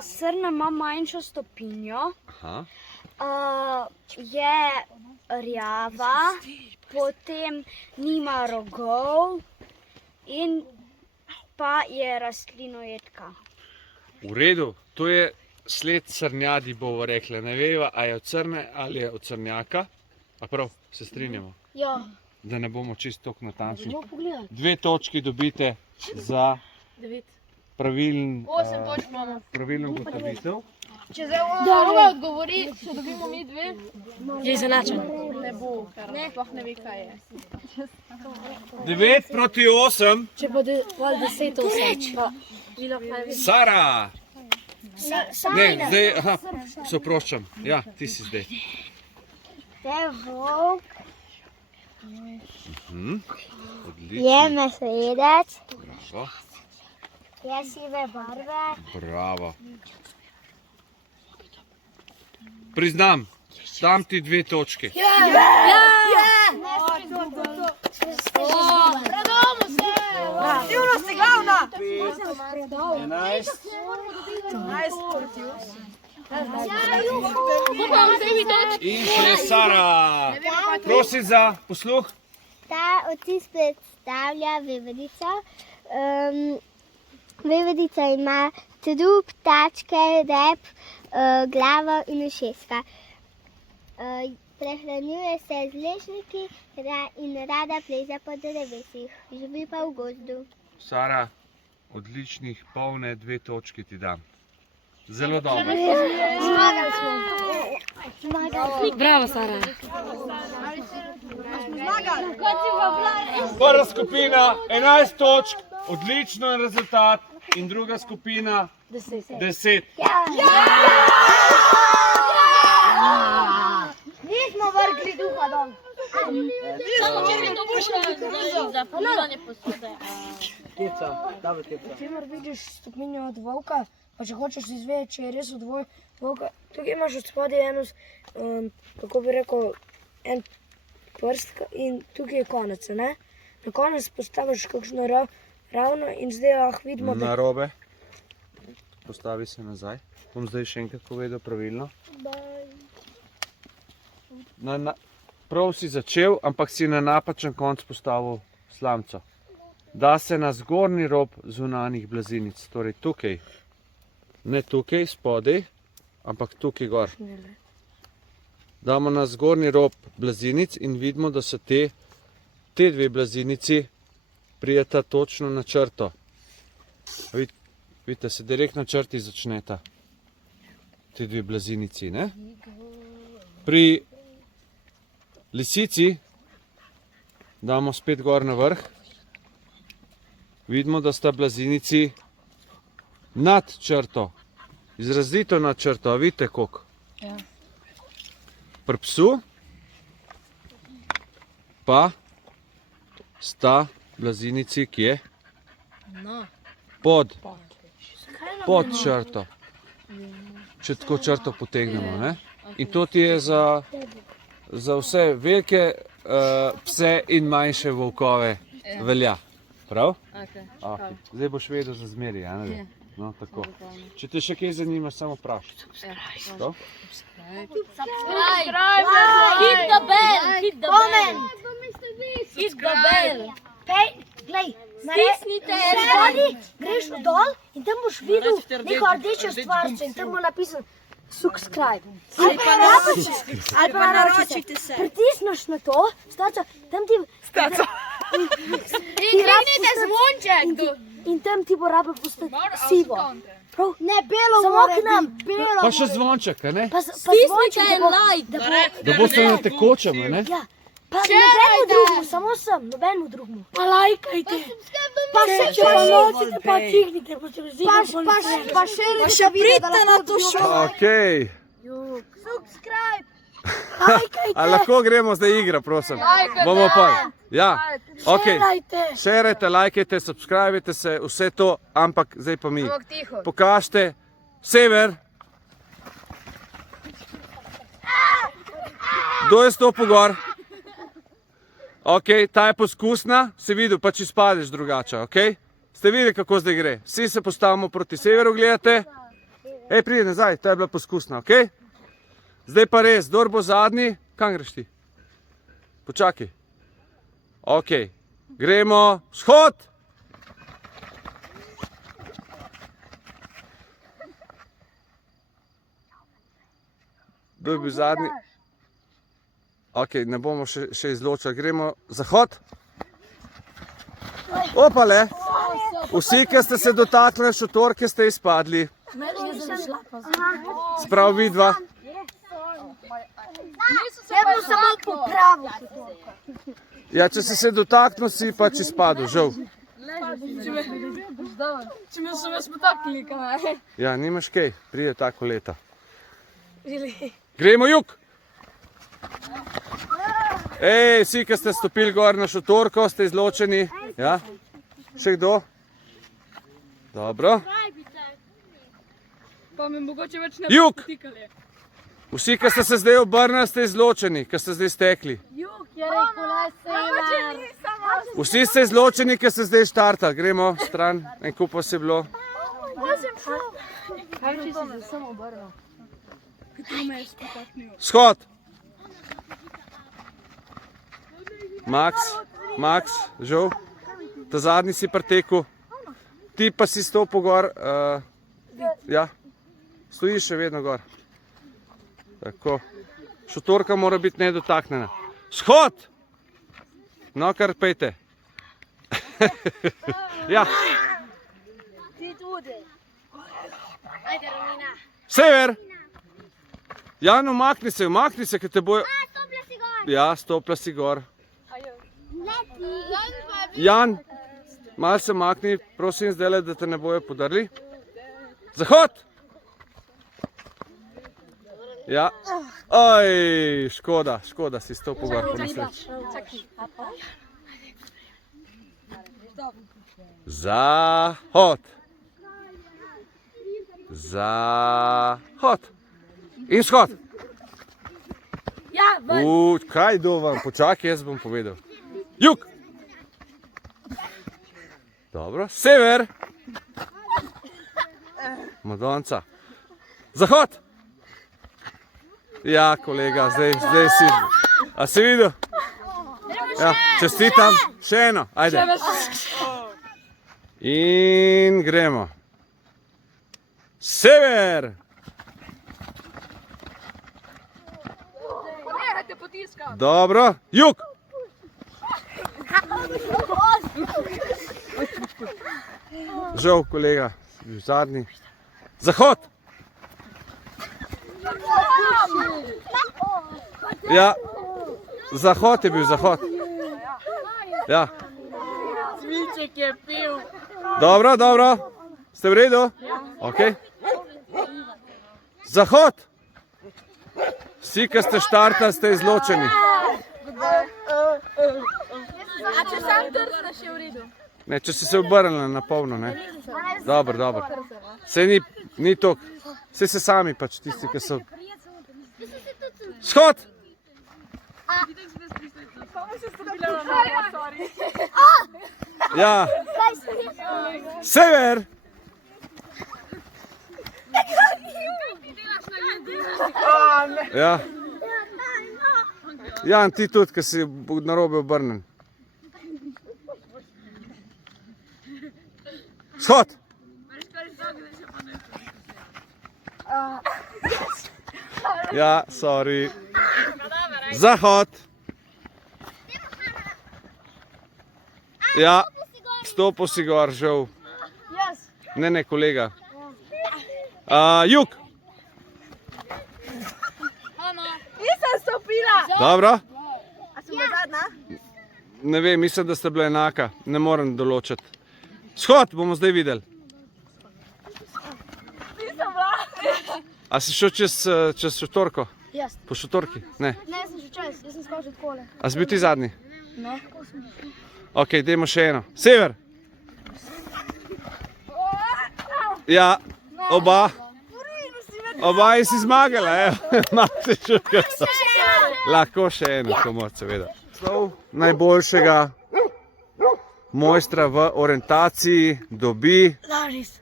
Srna ima manjšo stopinjo. Aha. Je rjava, potem nima rogov in pa je rastlinojedka. V redu, to je sled srnjadi, bomo rekli. Ne veva, a je od srne ali je od srnjaka. A prav, se strinjamo? Ja. Da ne bomo čisto tako natančni. 2 točki dobite za pravilen, 8 točk imamo. pravilno ugotovitev. Če zdaj ona odgovori, če dobimo mi 2, Je izenačen. ne bo, ker sploh ne ve, kaj je. 9 proti 8. Če bo 10-8, pa Sara! Ne, zdaj, aha, se oproščam. Ja, ti si zdaj. To je volk, Odlično. mesojedec, Bravo. je sive barve. Bravo. Priznam, dam ti 2 točki. Predamo se! Aktivnost je glavna! 11. In še Sara. Prosim za posluh. Ta odtis predstavlja veverico. Veverica ima trup, tačke, rep, glavo in ušeska. Prehranjuje se z lešniki in rada pleza po drevesih. Živi pa v gozdu. Sara, odličnih, polne 2 točki ti dam. Zelo dobro. Zmagali smo. Bravo, Sara. Prva skupina 11 točk, odlično rezultat. In druga skupina 10. Nismo vrgli duha dol. Samo če mi to bo še za polnanje posode. Keca, David Keca. Če vidiš stopinjo od volka, pa če hočeš izvedeti, če je res dvojka, tukaj imaš od spodaj eno, kako bi rekel, en prst in tukaj je konec, ne? Na konec postaviš kakšno ravno in zdaj vidimo, da... Narobe. Postavi se nazaj. Bom zdaj še enkrat povedal pravilno. Prav si začel, ampak si na napačen konc postavil slamco. Da se na zgornji rob zunanjih blazinic, torej tukaj, ne tukaj spodaj, ampak tukaj gor. Damo na zgornji rob blazinic in vidimo, da se te dve blazinici prijeta točno na črto. Vidite, se direkt na črti začneta. Te dve blazinici, ne? Pri lisici damo spet gor na vrh. Vidimo, da sta blazinici nad črto. Izrazito nad črto, a vidite koliko? Ja. Pri psu pa sta blazinici kje? Pod črto. Če tako črto potegnemo, ne? In to ti je za vse velike pse in manjše volkove velja. Prav? Okay. Zdaj boš vedel za zmeri, ja? No, tako. Če te še kaj zanima, samo vprašaj. Subscribe. Hit the bell. Hit the bell. Hit the bell. Glej, Stisnite greš dol in tam boš videl neko rdečo stvarco in tam bo napisano subscribe. Ali pa naročite se. Pritisneš na to stvarco, tam ti... In kliknite zvonček. In tam ti bo raba postati sivo. Ne, belo Samo mora k nam. biti, belo. Pa še zvonček, a ne? Stisnite like. Da boste na tekočem, a ne? Ja. Pa nobenemu drugmu, samo sem, nobenemu drugmu. Pa lajkajte. Pa še če pa nosite, pa čihnite, pa se vzite. Pa še pridite na to šolo. Okej. Subscribe. Lajkajte. A lahko gremo zdaj igra, prosim? Bomo pa. Ja, okej. Šerajte, lajkajte, subscribite se, vse to, ampak zdaj pa mi. Pokažite sever. Kdo je stopil gor? Ok, ta je poskusna, si videl, pa če spadeš drugače, ok? Ste videli, kako zdaj gre? Vsi se postavimo proti severu, gledate. Ej, pridi nazaj, ta je bila poskusna, ok? Zdaj pa res, kdor bo zadnji, kam greš ti? Počakaj. Ok, gremo, vzhod! Kdo je bil zadnji? Ok, ne bomo še izločali, gremo zahod. Opale, vsi, ki ste se dotaknili šotorke, ste izpadli. Sprav vidva. Ja bom samo popravil. Ja, če si se dotaknil, si pač izpadel, žal. Če me so me spotaknili, kaj? Ja, nimaš kaj, pride tako leta. Gremo jug. Ej, vsi, ki ste stopili gor na šotorko, ste izločeni. Ja? Še kdo? Dobro. Pa me mogoče več ne Jug! potikali. Vsi, ki ste se zdaj obrnili, ste izločeni, ki ste zdaj stekli. Vsi ste izločeni, ki ste zdaj štartali. Gremo stran, en kup vas je bilo. Kaj če si se samo obrnil? Shod! Max, žal, ta zadnji si pretekel, ti pa si stopil gor, ja, stojiš še vedno gor. Tako, šotorka mora biti nedotaknjena. Shod! No, kar pejte. Ja. Ti tudi. Ajde, Romina. Sever! Jan, umakni se, ker te bojo... Stopla si gor. Ja, stopla si gor. Jan, malo se makni, prosim zdaj, da te ne bojo podrli. Zahod! Ja. Oj, škoda, si stopil gor po nesreči. Zahod! Zahod. In vzhod. Ja, Kaj do vam? Počakaj, jaz bom povedal. Jug. Dobro. Sever. Madonca. Zahod. Ja, kolega, zdaj si. A si videl? Ja, čestitam. Še eno, ajde. In gremo. Sever. Dobro. Jug. Žal, kolega, si bil zadnji. Zahod. Ja, zahod je bil, zahod. Ja. Cviček je pil. Dobro, dobro. Ste v redu? Ok. Zahod. Vsi, ki ste štartali, ste izločeni. A če sam trzneš, je v redu. Ne, če si se obrnila na polno, ne. Dobro, dobro. Sej ni to. Sej se sami pač tisti, ki so... Shod! Ja. Sever! Ja. Jan, ti tudi, ki si narobe obrnen. Shod! Ja, sorry. Zahod! Ja, stopil si gor, žal. Ne, kolega. Jug! Nisem stopila! Dobro? A sem bila zadnja? Ne vem, mislim, da sta bila enaka. Ne morem določiti. Shod bomo zdaj videli. Nisem bila! A si šel čez šotorko? Jaz. Po šotorki? Ne. Ne, sem še čas, jaz sem skočil takole. A si bil ti zadnji? Ne. Ok, dajmo še eno. Sever! Ja, oba. Oba in si zmagala, Imate čutka. Lahko še eno, komod, seveda. Najboljšega mojstra v orientaciji dobi... Laris.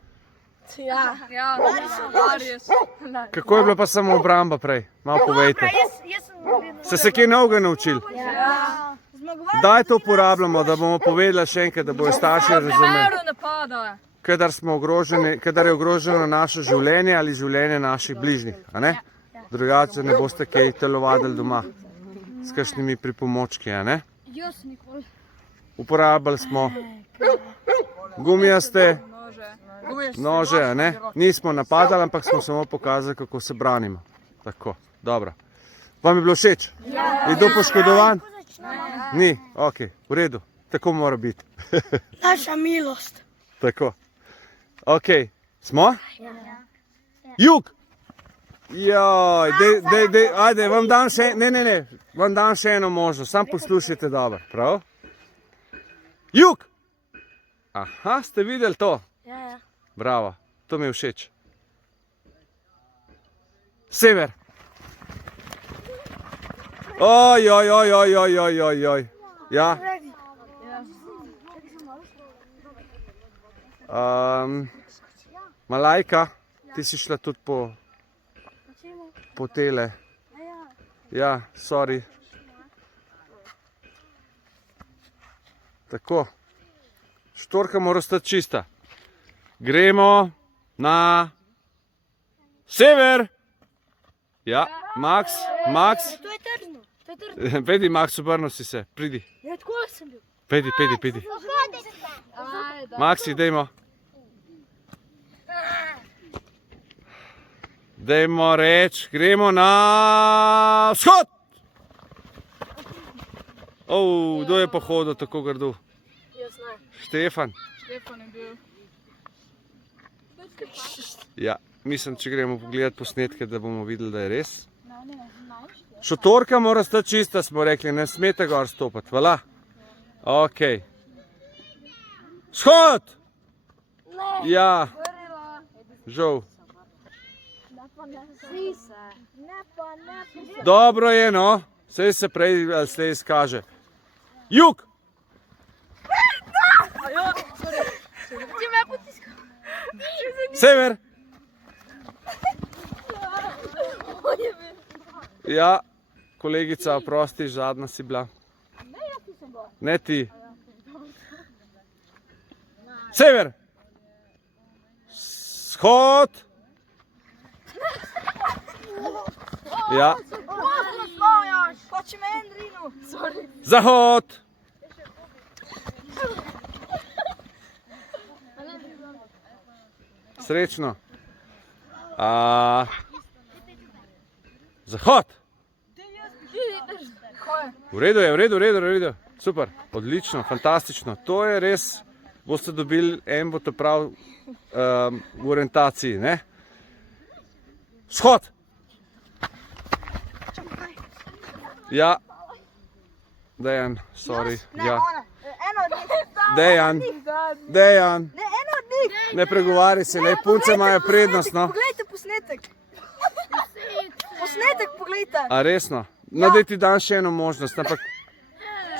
Ja. Laris. Kako je bila pa samo obramba prej? Malo povejte. Ste se kaj novega naučili? Ja. Daj to uporabljamo, da bomo povedali še enkrat, da bojo starši razumeli. Napada. Kadar je ogroženo naše življenje ali življenje naših bližnjih, a ne? Drugače ne boste kaj telovadili doma s kakšnimi pripomočki, a ne? Jaz nikoli. Uporabljali smo gumijaste nože, a ne? Nismo napadali, ampak smo samo pokazali, kako se branimo. Tako, dobro. Vam je bilo všeč? Je kdo poškodovan? Ni? Ok, v redu. Tako mora biti. Naša milost. Tako. Ok, smo? Jug! Joj, ajde, vam dam še, vam dam še eno možnost, sam poslušajte dobro, prav? Jug! Aha, ste videli to? Ja. Bravo, to mi je všeč. Sever! Oj. Ja? Malajka, ti si šla tudi po tele. Ja, sorry. Tako. Štorka mora stati čista. Gremo na sever. Ja, Max. To je tržno. Pejdi, Max, obrnil si se. Pridi. Ja, tako sem bil. Pejdi. Maxi, dajmo. Dajmo reči, gremo na vzhod. Kdo je pohodil tako grdo? Jaz ne. Štefan. Štefan je bil. Ja, mislim, če gremo pogledati posnetke, da bomo videli, da je res. Šotorka mora stati čista, smo rekli, ne smete gor stopati, vala? Ok. Vzhod! Ja. Žal. Dobro je, no. Saj se prej ali slej izkaže. Jug! Ti me potiskal. Sever! Ja, kolegica, oprosti, zadnja si bila. Ne ti. Sever! Vzhod! Ja. Zahod! Srečno. Zahod! V redu je, v redu. Super, odlično, fantastično. To je res, boste dobili, en boste prav v orientaciji, ne? Vzhod! Ja. Dejan, sorry. Ja. Dejan. Ne pregovari se, le punce imajo prednost, no. Poglejte posnetek. Posnetek, poglejte. A resno? No, daj ti dam še eno možnost, ampak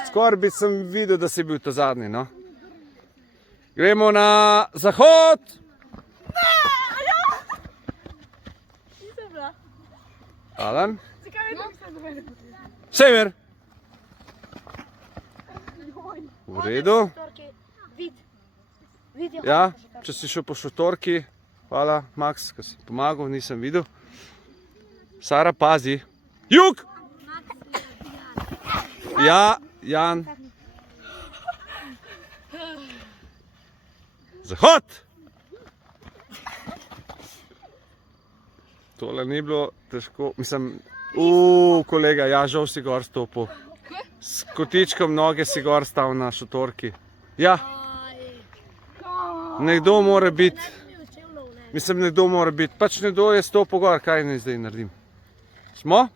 skoraj bi sem videl, da si bil ta zadnji, no. Gremo na zahod. Alan. Sever. V redu. Ja, če si šel po šotorki. Hvala, Max, ker si pomagal, nisem videl. Sara, pazi. Jug! Ja, Jan. Zahod! Tole ni bilo težko, mislim, kolega, ja, žal si gor stopil. S kotičkom noge si gor stal na šotorki. Ja. Nekdo mora biti, pač nekdo je stopil gor, kaj naj zdaj naredim. Smo?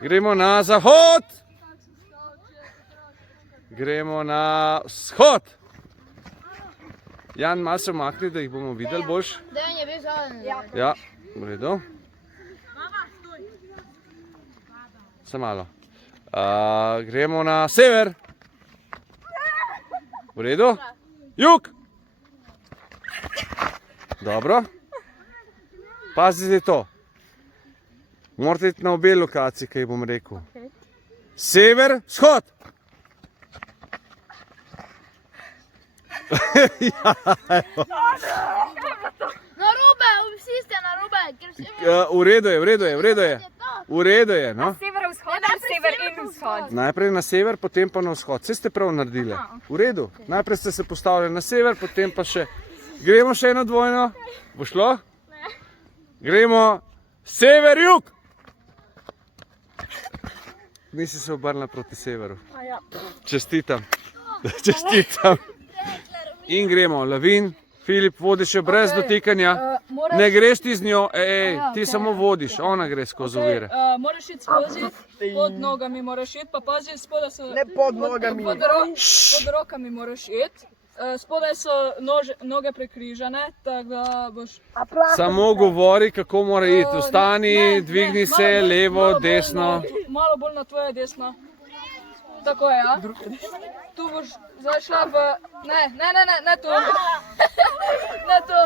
Gremo na zahod. Gremo na vzhod. Jan, malo se umakni, da jih bomo videli boljš. Dejan je bil zadnji. Ja, v redu. Samo malo. Gremo na sever. V redu. Jug. Dobro. Pazite to. Morate iti na obe lokaciji, kaj bom rekel. Sever, vzhod. Narobe, vsi ste narobe. V redu je, no. Sever, vzhod, sever in vzhod. Najprej na sever, potem pa na vzhod. Vse ste prav naredili. V redu. Najprej ste se postavili na sever, potem pa še. Gremo še eno dvojno. Bo šlo? Gremo sever, jug. Nisi se obrnila proti severu. Čestitam. Čestitam. In gremo, Lavin, Filip, vodiš jo brez dotikanja. Ne greš ti z njo, ti samo vodiš, ona gre skozi ovire. Moraš iti skozi, pod nogami moraš iti, pa pazi, spodaj so... Ne pod nogami. Pod rokami moraš iti. Spodaj so noge prekrižane, tako da boš... Samo govori, kako mora iti. Vstani, dvigni se, levo, desno. Malo bolj na tvoje desno. Tako je, ja. Tu boš zdaj šla v... Ne tu. Ne tu.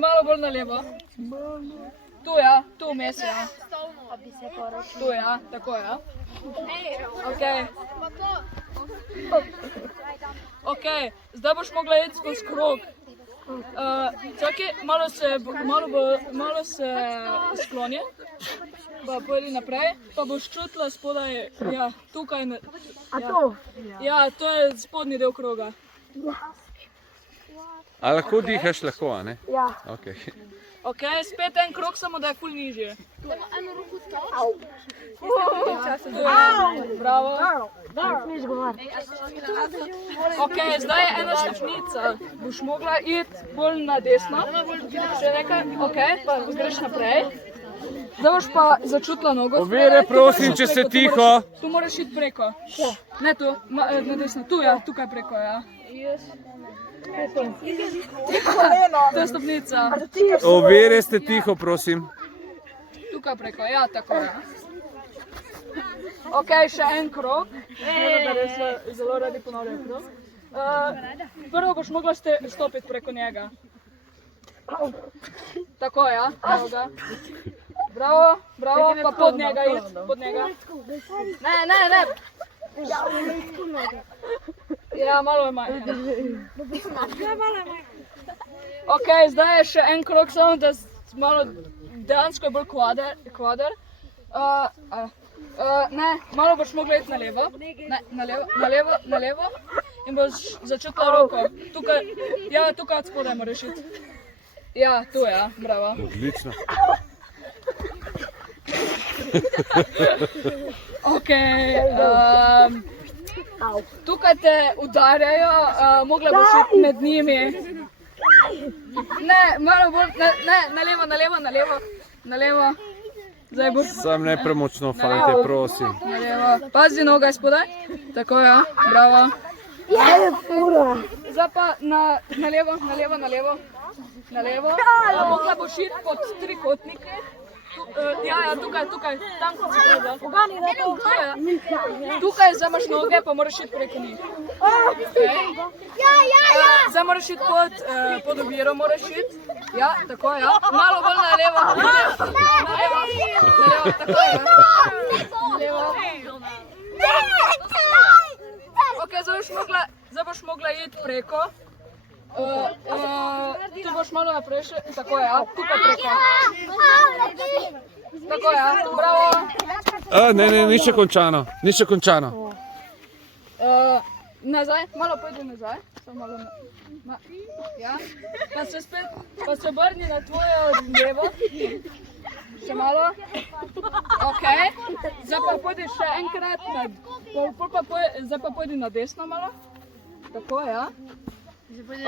Malo bolj na levo. Tu, ja. Tu vmes, ja. Tu, ja. Tako, ja. Ok, zdaj boš mogla iti skozi krog. Čakaj, malo se skloni, pa pojedi naprej, pa boš čutila spodaj, ja, tukaj. Ja, to je spodnji del kroga. A lahko dihaš lahko, a ne? Ja. Ok, spet en krog, samo da je ful nižje. Bravo. Ok, zdaj je ena stopnica. Boš mogla iti bolj na desno. Še nekaj, ok, pa greš naprej. Zdaj boš pa začutila nogo. Ovire, prosim, če se tiho. Tu moraš iti preko. Ne tu, na desno. Tu, ja, tukaj preko, ja. To je stopnica. Ovire, ste tiho, prosim. Tukaj preko, ja, tako, ja. Ok, še en krog. Zelo radi ponavljajo krog. Prvo boš mogla stopiti preko njega. Tako, ja, evo ga. Bravo, bravo, pa pod njega iti, pod njega. Ne. Ja, malo je manj. Ok, zdaj je še en krog, samo da malo, dejansko je bolj kvader. Ne, malo boš mogla iti na levo. Ne, na levo. In boš začutila roko. Tukaj, ja, tukaj od spodaj moraš iti. Ja, tu je, ja, bravo. Odlično. Ok, tukaj te udarjajo, mogla boš iti med njimi. Ne, malo bolj, ne, na levo. Zdaj boš... Sam ne premočno, fante, prosim. Na levo, pazi noga je spodaj. Tako, ja, bravo. Zdaj pa na levo. Mogla boš iti pod trikotnike. Ja, tukaj, tam kot se gleda. Tukaj zdaj imaš noge, pa moraš iti preko njih. Zdaj moraš iti pod oviro, moraš iti. Ja, tako, ja. Malo bolj na levo. Tako, ja. Na levo. Ok, zdaj boš mogla iti preko. Tu boš malo naprej še, tako je, ja, tukaj preko. Tako je, ja, bravo. Ne, nič je končano. Nazaj, malo pojdi nazaj, samo malo ja. Pa se obrni na tvojo levo. Še malo. Ok, zdaj pa pojdi še enkrat, zdaj pa pojdi na desno malo. Tako je, ja.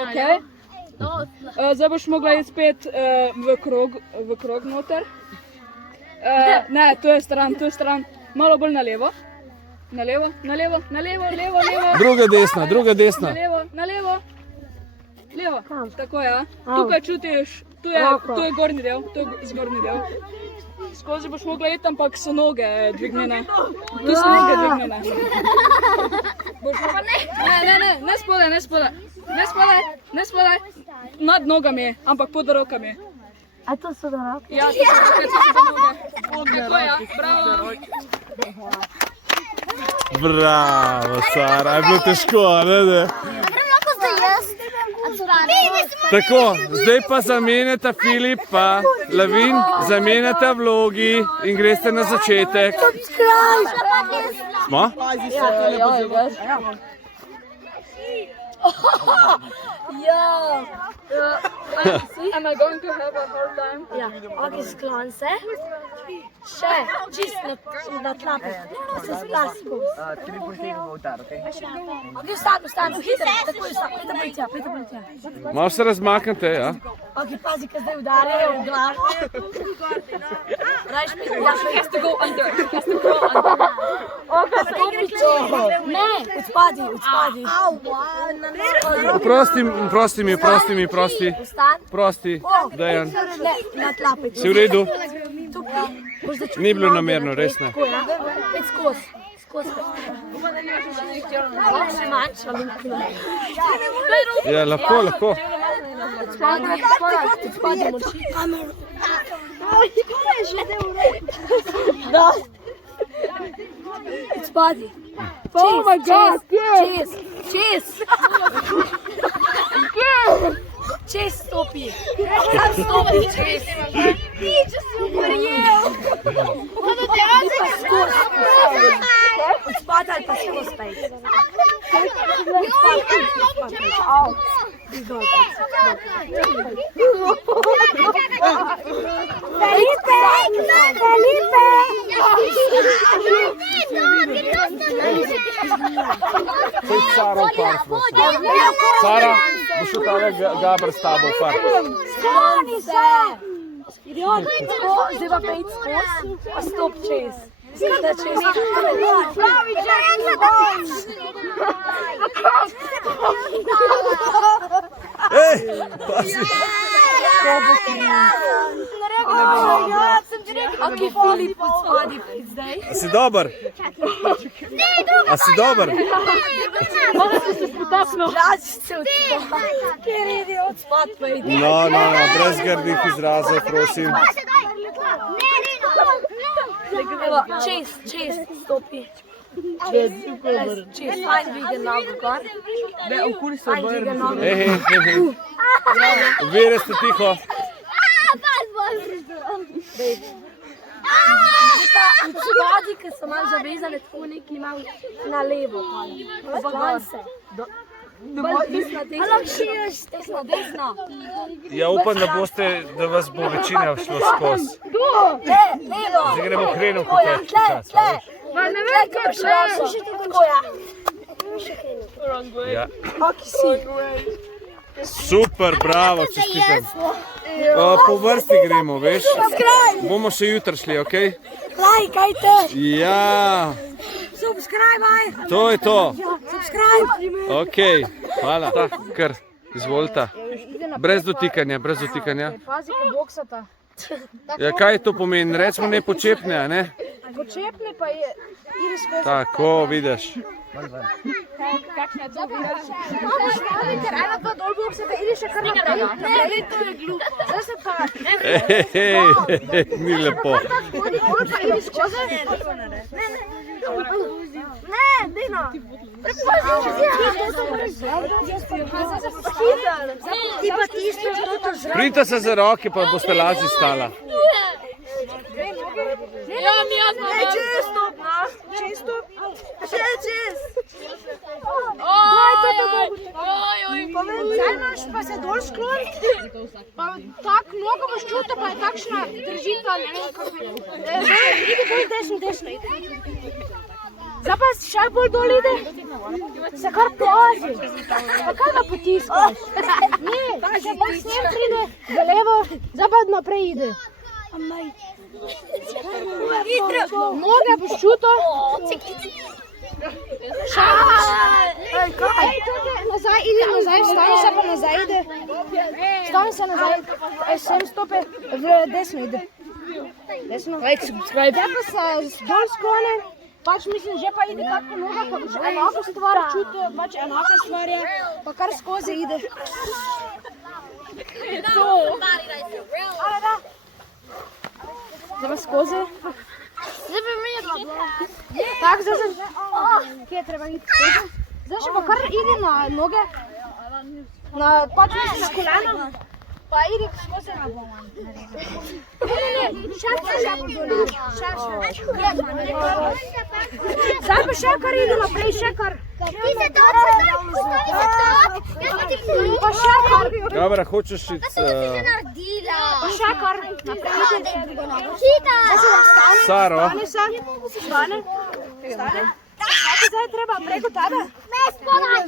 Ok, zdaj boš mogla iti spet v krog noter. Ne, tu je stran, malo bolj na levo. Na levo. Druga desna. Na levo. Tako, ja. Tukaj čutiš, tu je gornji del, Skozi boš mogla iti, ampak so noge dvignjene. Tu so noge dvignjene. Ne spodaj. Nad nogami, ampak pod rokami. A to so do roke? Ja, to so noge. Tako, ja, bravo. Bravo, Sara, je bilo težko, ne? Tako, zdaj pa zamenjata Filip pa Lavin, zamenjata vlogi in greste na začetek. Smo? Am I going to have a hard time? Ja, ok, sklon se. Še, čist na tlape. Se splaš skozi. Ti bi potegnil v oltar, ok? Ok, vstani, hitro, takoj vstani. Pejte policija. Malo se razmaknete, ja? Ok, pazi, kaj zdaj udarjajo v glavo. Rajš mi, has to go under. Ok, stopiče. Ne, odspadi. Prosti. Prosti, Dejan. Na tlape. Si v redu? Ni bilo namerno, res ne. Pet skozi. Še manjša, Ja, lahko. Odspadi. Oh my god, Čez stopi. Sam stopi, čez. Če si umorjel. Odpadaj pa skozi pejte. Sara, boš tale Gaber s tabo, par. Skloni se! Idiot, zdaj pa pejt skozi, pa stop čez. Zdaj da čez. Pravi, že rekla, da Ej, pazi. Aki Filip odspadi zdaj. A si dober? A si dober? Lažice odspad. Kjer ide odspad pejt. No, brez grdih izrazov, prosim. Čez, stopi. Čez, fajn dviga nogo gor. Ne, okoli se Dviga nogo. Vire ste tiho. Odspadi, ki so malo zavezane, tako neki malo na levo. Zgon se. Desna. Ja, upam, da vas bo večina šlo skozi. Levo. Zdaj gremo hrenov poteči čas, veš? Ne vem, kaj še tako ja. Super, bravo, čestitam. Po vrsti gremo, veš? Bomo še jutri šli, okej? Lajkajte. Ja, Subscribe. to je to. Subscribe. Okej, hvala. Kar, izvolite. Brez dotikanja, brez dotikanja. Pazi, ko boksata. Ja, kaj to pomeni? Recimo ne počepne, a ne? Počepni pa je iri skozi. Tako, vidiš. Kakšna je to vidiš? Ker ena dva dol boksata, iri še kar naprej. Ne, to je glupo. Zdaj se pa... Ni lepo. Bolj pa iri skozi. Ne, Dino. Ti pa tisto, što to zraven. Pridite se za roke, pa boste lažje stala. Ja, mi jaz imam. Ne, čez stop, no. Čez stop. Še čez. Zdaj imaš pa se dol skloniti. Pa tak nogo boš čutil, pa je takšna držita, ne vem kako je. Ide bolj desno. Zdaj pa še bolj dol ide. Se kar plazi. Pa kaj da potiskaš? Ne, zdaj pa s njem pride v levo, zdaj pa naprej ide. Noge boš čutil. Nazaj, ide nazaj, vstani se pa nazaj ide. Vstani se nazaj, sem stope, v desno ide. Desno. Zdaj pa se bolj sklone, pač mislim, že pa ide kako noga, pa boš enako stvar čutil, pač enaka stvar je, pa kar skozi ide. Zdaj pa skozi. Zdaj pa mi je dobro. Tak, zdaj se... Kje je treba iti? Zdaj še pa kar ide na noge. Pač mislim na koleno. Pa ide skozi. Ne, zdaj pa še kar ide naprej, še kar. Ti se to, ustavi se to. Pa še kar. Dobro, hočeš iti... Pa še kar. Naprej ide. Saro. Stane. Zdaj je treba preko tebe? Ne, spodaj.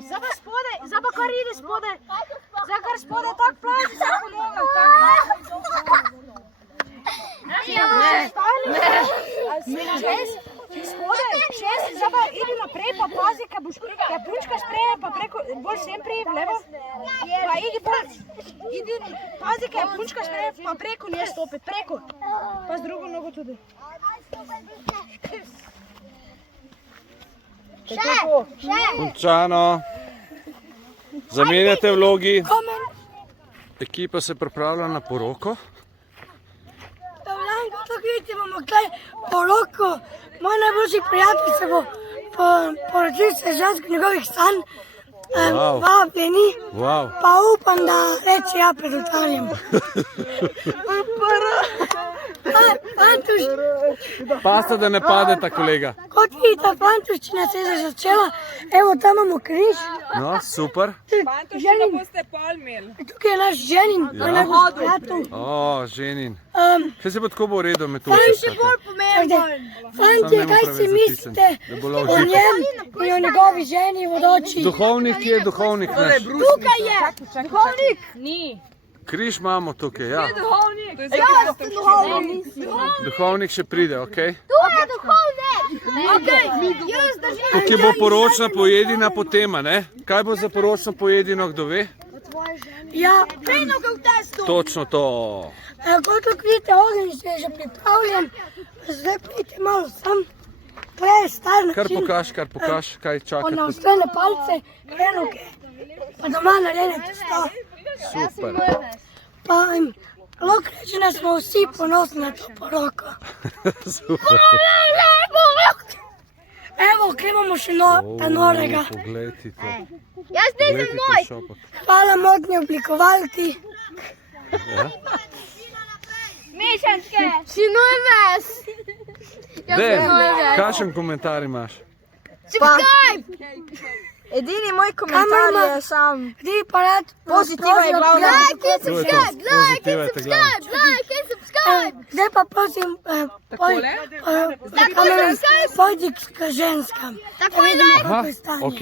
Zdaj pa spodaj, zdaj pa kar ide spodaj. Zdaj kar spodaj tak plazi, zdaj pa noga. Spodaj, šest, zdaj pa ide naprej, pa pazi, kaj punčka spreje, pa preko, bolj sem prej, levo. Pa ide bolj, pazi, kaj punčka spreje, pa preko nje stopiti, preko. Pa z drugo nogo tudi. Končano. Zamenjate vlogi. Ekipa se pripravlja na poroko. Tako vidite, imamo kaj poroko. Moj najboljši prijatelj se bo poročil se žensko njegovih sanj. Vabljeni. Pa upam, da reče ja pred oltarjem. Fantuš. Pasta, da ne padeta, kolega. Kot vidite, fantuščina se je začela. Evo, tam imamo križ. No, super. Fantuščino boste pol imeli. Tukaj je naš ženin, moj najboljši prijatelj. O, ženin. Kaj se bo tako bo uredil med to vse? Fantje, kaj si mislite o njem in o njegovi ženi vodoči? Duhovnik je duhovnik naš. Tukaj je! Duhovnik! Ni. Križ imamo tukaj, ja. Duhovnik! Jaz sem duhovnik! Duhovnik še pride, okej? Tu je duhovnik! Jaz držim! Tukaj bo poročna pojedina po tema, ne? Kaj bo za poročno pojedino, kdo ve? Ja, Prenoga v testu! Točno to. kot vidite, ogenj je že pripravljen. Zdaj pridite malo sem. To je star način. Kar pokaž, kaj čakate. Na ostrene palce, hrenovke, pa doma narejene testo. Super. Pa lahko reče, da smo vsi ponosni na to poroko. Super. Evo, klemamo še ta norega. Poglejte to. Jaz nisem moj! Hvala modni oblikovalki. Mešančke! Sinoj ves! Dej, kakšen komentar imaš? Subscribe! Edini moj komentar je sam. Ti pa rad Pozitiva je glavna. Like in subscribe! Pozitiva je ta glavna. Like in subscribe! Zdaj pa prosim, pojdi k ženskam. Da vidimo, kako je stanje. Ok,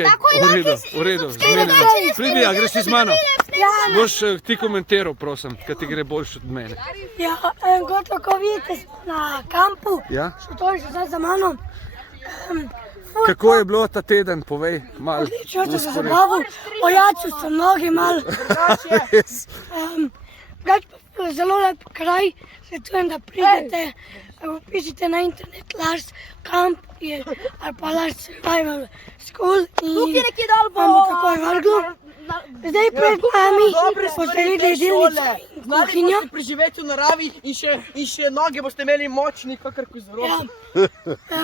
v redu, zmenjeno. Pridi, a greš ti z mano? Boš ti komentiral, prosim, ker ti gre boljše od mene. Ja, gotovo, ko vidite, smo na kampu. Ja? To je že zdaj za mano. Kako je bilo ta teden, povej malo. Odlično se zabavu, ojačil sem noge malo. Zelo lep kraj, svetujem, da pridete, pišite na internet Lars Camp ali pa Lars Survival School in vam bo takoj vrglo. Zdaj pred nami boste videli jedilnico in kuhinjo. Preživeti v naravi in še noge boste imeli močni, kakor kozorog.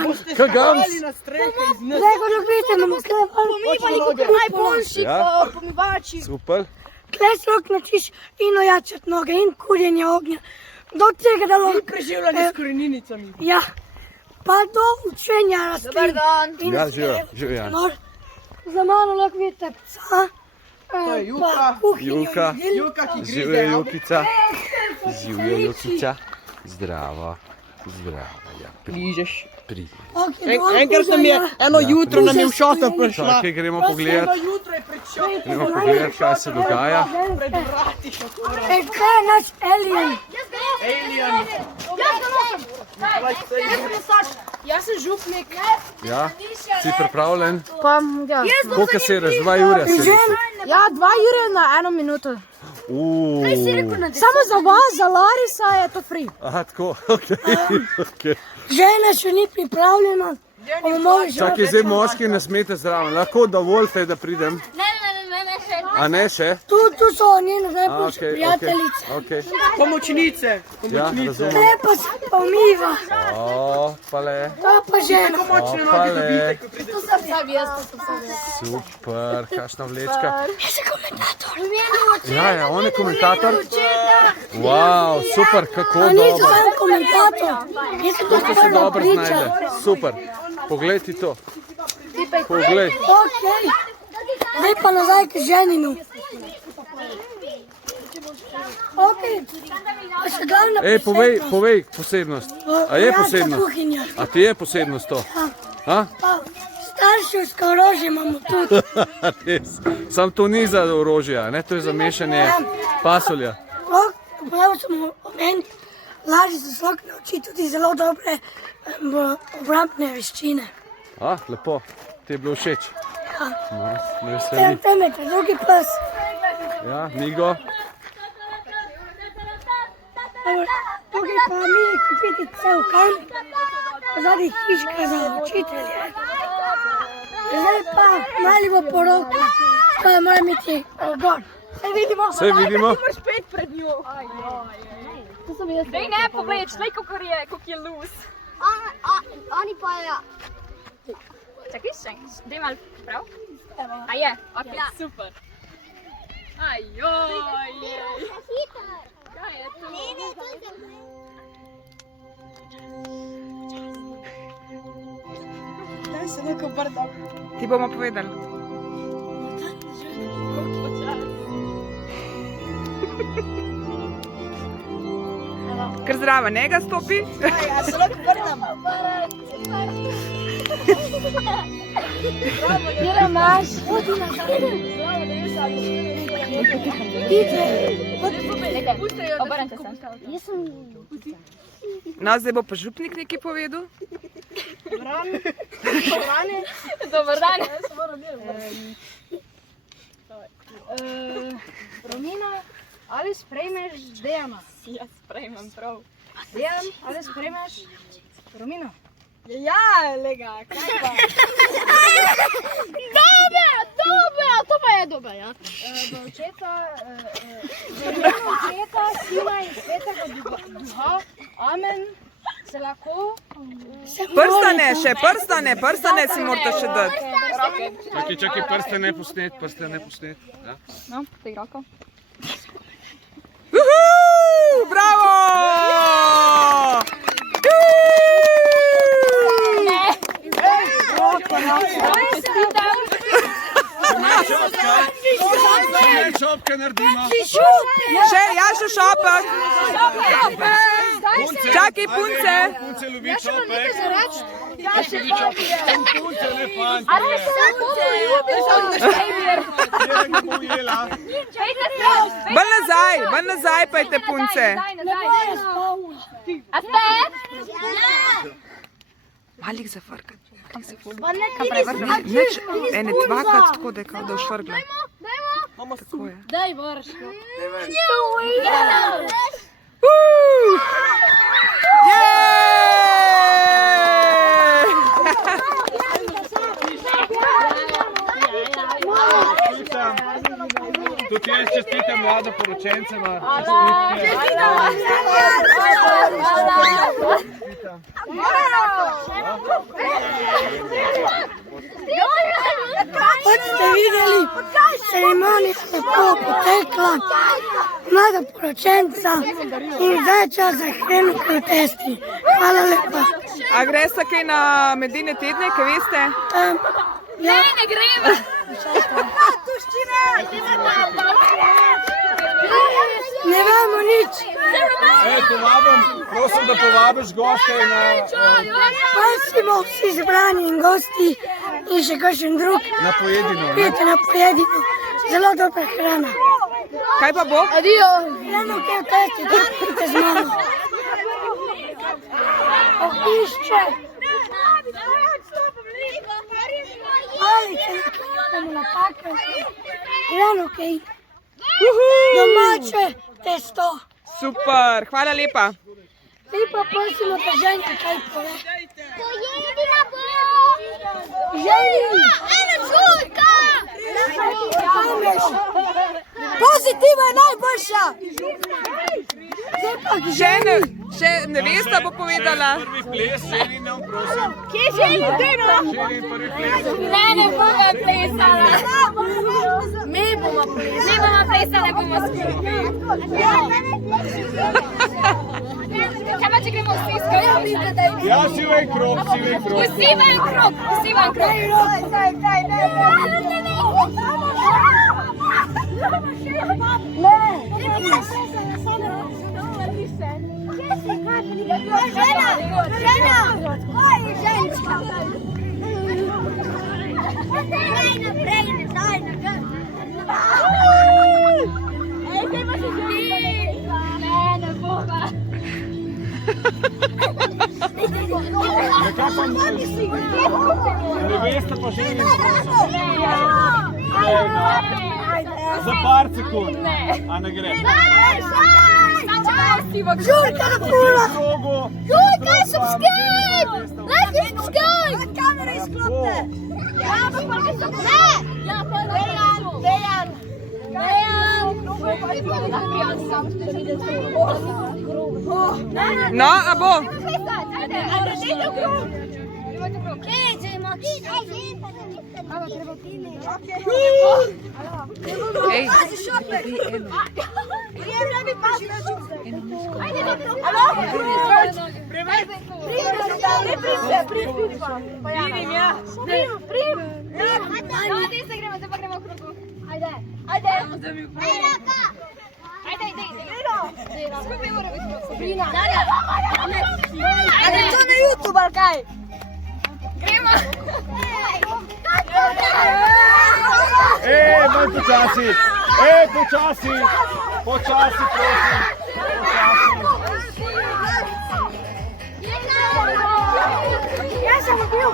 Boste Kagams. spali na strehe iz nas. Zdaj, kot vidite, imamo tukaj Pomivali kot najboljši pomivači. Super. tukaj se lahko naučiš in ojačati noge in kurjenje ognja. Do tega, da lahko Preživljanje s koreninnicami. Ja, pa do učenja rastlin. In Ja, živijo Jan. za mano lahko vidite psa, To je Juka. pa kuhinjo Julka. jedilnico. Juka, ki Živijo grize. Jukica. Živijo Jukica. Zdravo. Zdravo, ja. Ližeš. Pridi. Okay, Enkrat nam je, eno jutro nam je v šoto prišla. Čakaj, gremo pogledat. Eno jutro je pred šotom. Gremo pogledat, kaj se dogaja. Pred vrati šotora. Kaj je naš alien? Alien. Jaz sem župnik. Ja, si pripravljen? Pa, ja. Koliko sereš? 2 ure sereš? Ja, 2 ure na 1 minuto. Samo za vas, za Larisa je to free. Aha, tako, okej. Žena še ni pripravljena. Čakaj, zdaj moški ne smete zraven. Lahko dovolite, da pridem. Ne, še. A ne še? Tu so njene A, najboljše prijateljice. okej. Pomočnice. Ja, Pomočnice. razumem. Ne pa se pomiva. O, pa le. To pa žena. Močne Pa noge le. dobite, ko pridete. Super, kakšna vlečka. Jaz sem komentator. Ja, on je komentator. Wow, super, kako A nisem dobro. sam komentator. Jaz sem Kako tudi se prva dobro priča. znajde. Super. Poglej ti to. Poglej. Okej. Zdaj pa nazaj k ženinu. Okej. Pa še glavna Ej, povej posebnost. A je Ojača posebnost? kuhinja. A ti je posebnost to? A? Pa starševsko orožje imamo tudi. Res. Sam to ni za orožje, ne? To je za mešanje pasulja. Prav smo omenili, lažje se lahko nauči tudi zelo dobre obrambne veščine. A, lepo. Ti je bilo všeč? Ja. No, me veseli. Tem je ta drugi pes. Ja, Migo. Tukaj pa mi, kot vidite, cel kamp, zadnji hiška za učitelje. Zdaj pa mali bo poroka, tako da moram iti gor. Se vidimo. Spet pred njo. Dej ne, povej, človek, kako je luz. Oni pa je. Čakaj, še enkrat, dej malo prav. A je? Ok, super. Ajoj. Kaj je to? Daj se neko brdo. Ti bomo povedali. Počasi. Kar zdrava njega stopi. Ja se lahko vrnem. Kjera imaš? No, zdaj bo pa župnik nekaj povedal. Dobar dan. Romina, ali sprejmeš Dejana? Ja, sprejmem prav. Dejan, ali sprejmeš Romino? Ja, lega, kaj pa? Dobe, to pa je dobe, ja. Do očeta, očeta, sina in svetega duha, amen, se lahko... Prstane si morate še dati. Čakaj, prste ne posnet. Ja. No, tej roko. Bravo! Še šopke naredimo. Še šopek. Čakaj, punce. Punce ljubi šopek. Punce, ne fanti. Ali se lahko Bolj nazaj pojte, punce. A ste? Malik zafrkati. Ene dvakrat tako, da je kao da švrgla. Tako je. Daj vrš. Tudi jaz čestitam mlado poročencema. Kot ste videli, ceremonija je tako potekla, mlada poročenca in zdaj je čas za hreno protesti. Hvala lepa. A greste kaj na medine tedne, kaj veste? Ja. Ne gremo. Ne vemo nič. Prosim, da povabiš goste na... Prosimo vsi zbrani in gosti in še kakšen drug. Na pojedino. Pijete na pojedino. Zelo dobra hrana. Kaj pa bo? Hrano, ki je v testi, tudi pijete z mano. Opišče. Palice nakidamo na pakelj. Hrano, ki domače testo. Super, hvala lepa. Zdaj pa prosimo, da ženka kaj pove. Pojedina bo. Ženi! Ena žurka. Pozitiva je najboljša! Še nevesta bo povedala. Prvi ples, Želinov, prosim. Kje želi deno? Želin, prvi ples. Ne bomo plesala. Mi bomo plesala, bomo skupaj. Kaj pa, če gremo vsi skupaj? Ja, si v en krog. Vsi v en krog. Žena! Oj, ženska! Daj naprej, daj naprej. Ej, kaj pa še želi? Ne bo pa. Nekaj pa nevesta pa Želin, prosim. Za par sekund. A ne gre? Žurka na pula! Žurka, subscribe! Like and subscribe! Kamera izklopte! Ja, pa ne! Ja, pa Dejan! No, a bo? Ej, Ajde. Ajde to na YouTube, ali kaj? Manj počasi, počasi, počasi, prosim, počasi. Jaz sem bil.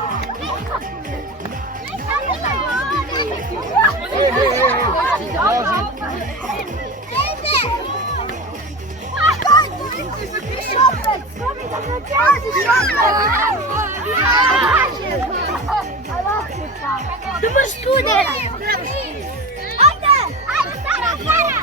Tu moraš tu delati. Ajde, Sara, Sara.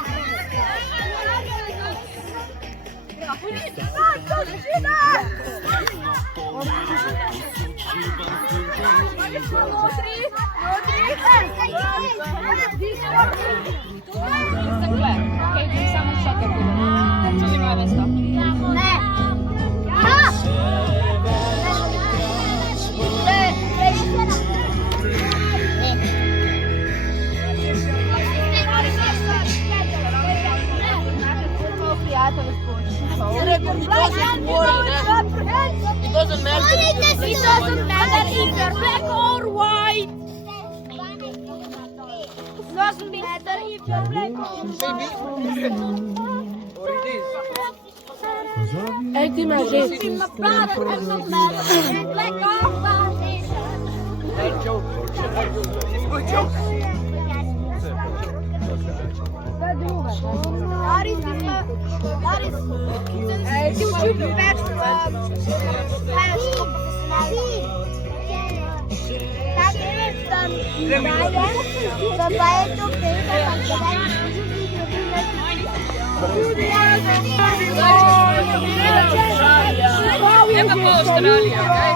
It doesn't matter. It doesn't matter if you're black or white. It doesn't matter if you're black or white. Ej, ti imaš že. My brother doesn't matter if you're black or white. Hey, joke. It's a good joke. Ti učim več Ne pa po Avstraliji, okej?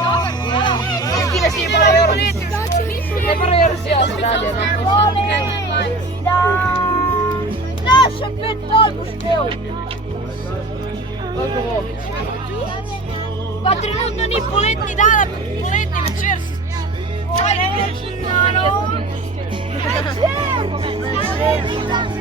Ti ne si pa Euro. Ne pa Euro si Avstralija, no. Da, še 5 pol boš pel. Pa trenutno ni poletni dan, ampak poletni večer si. Večer!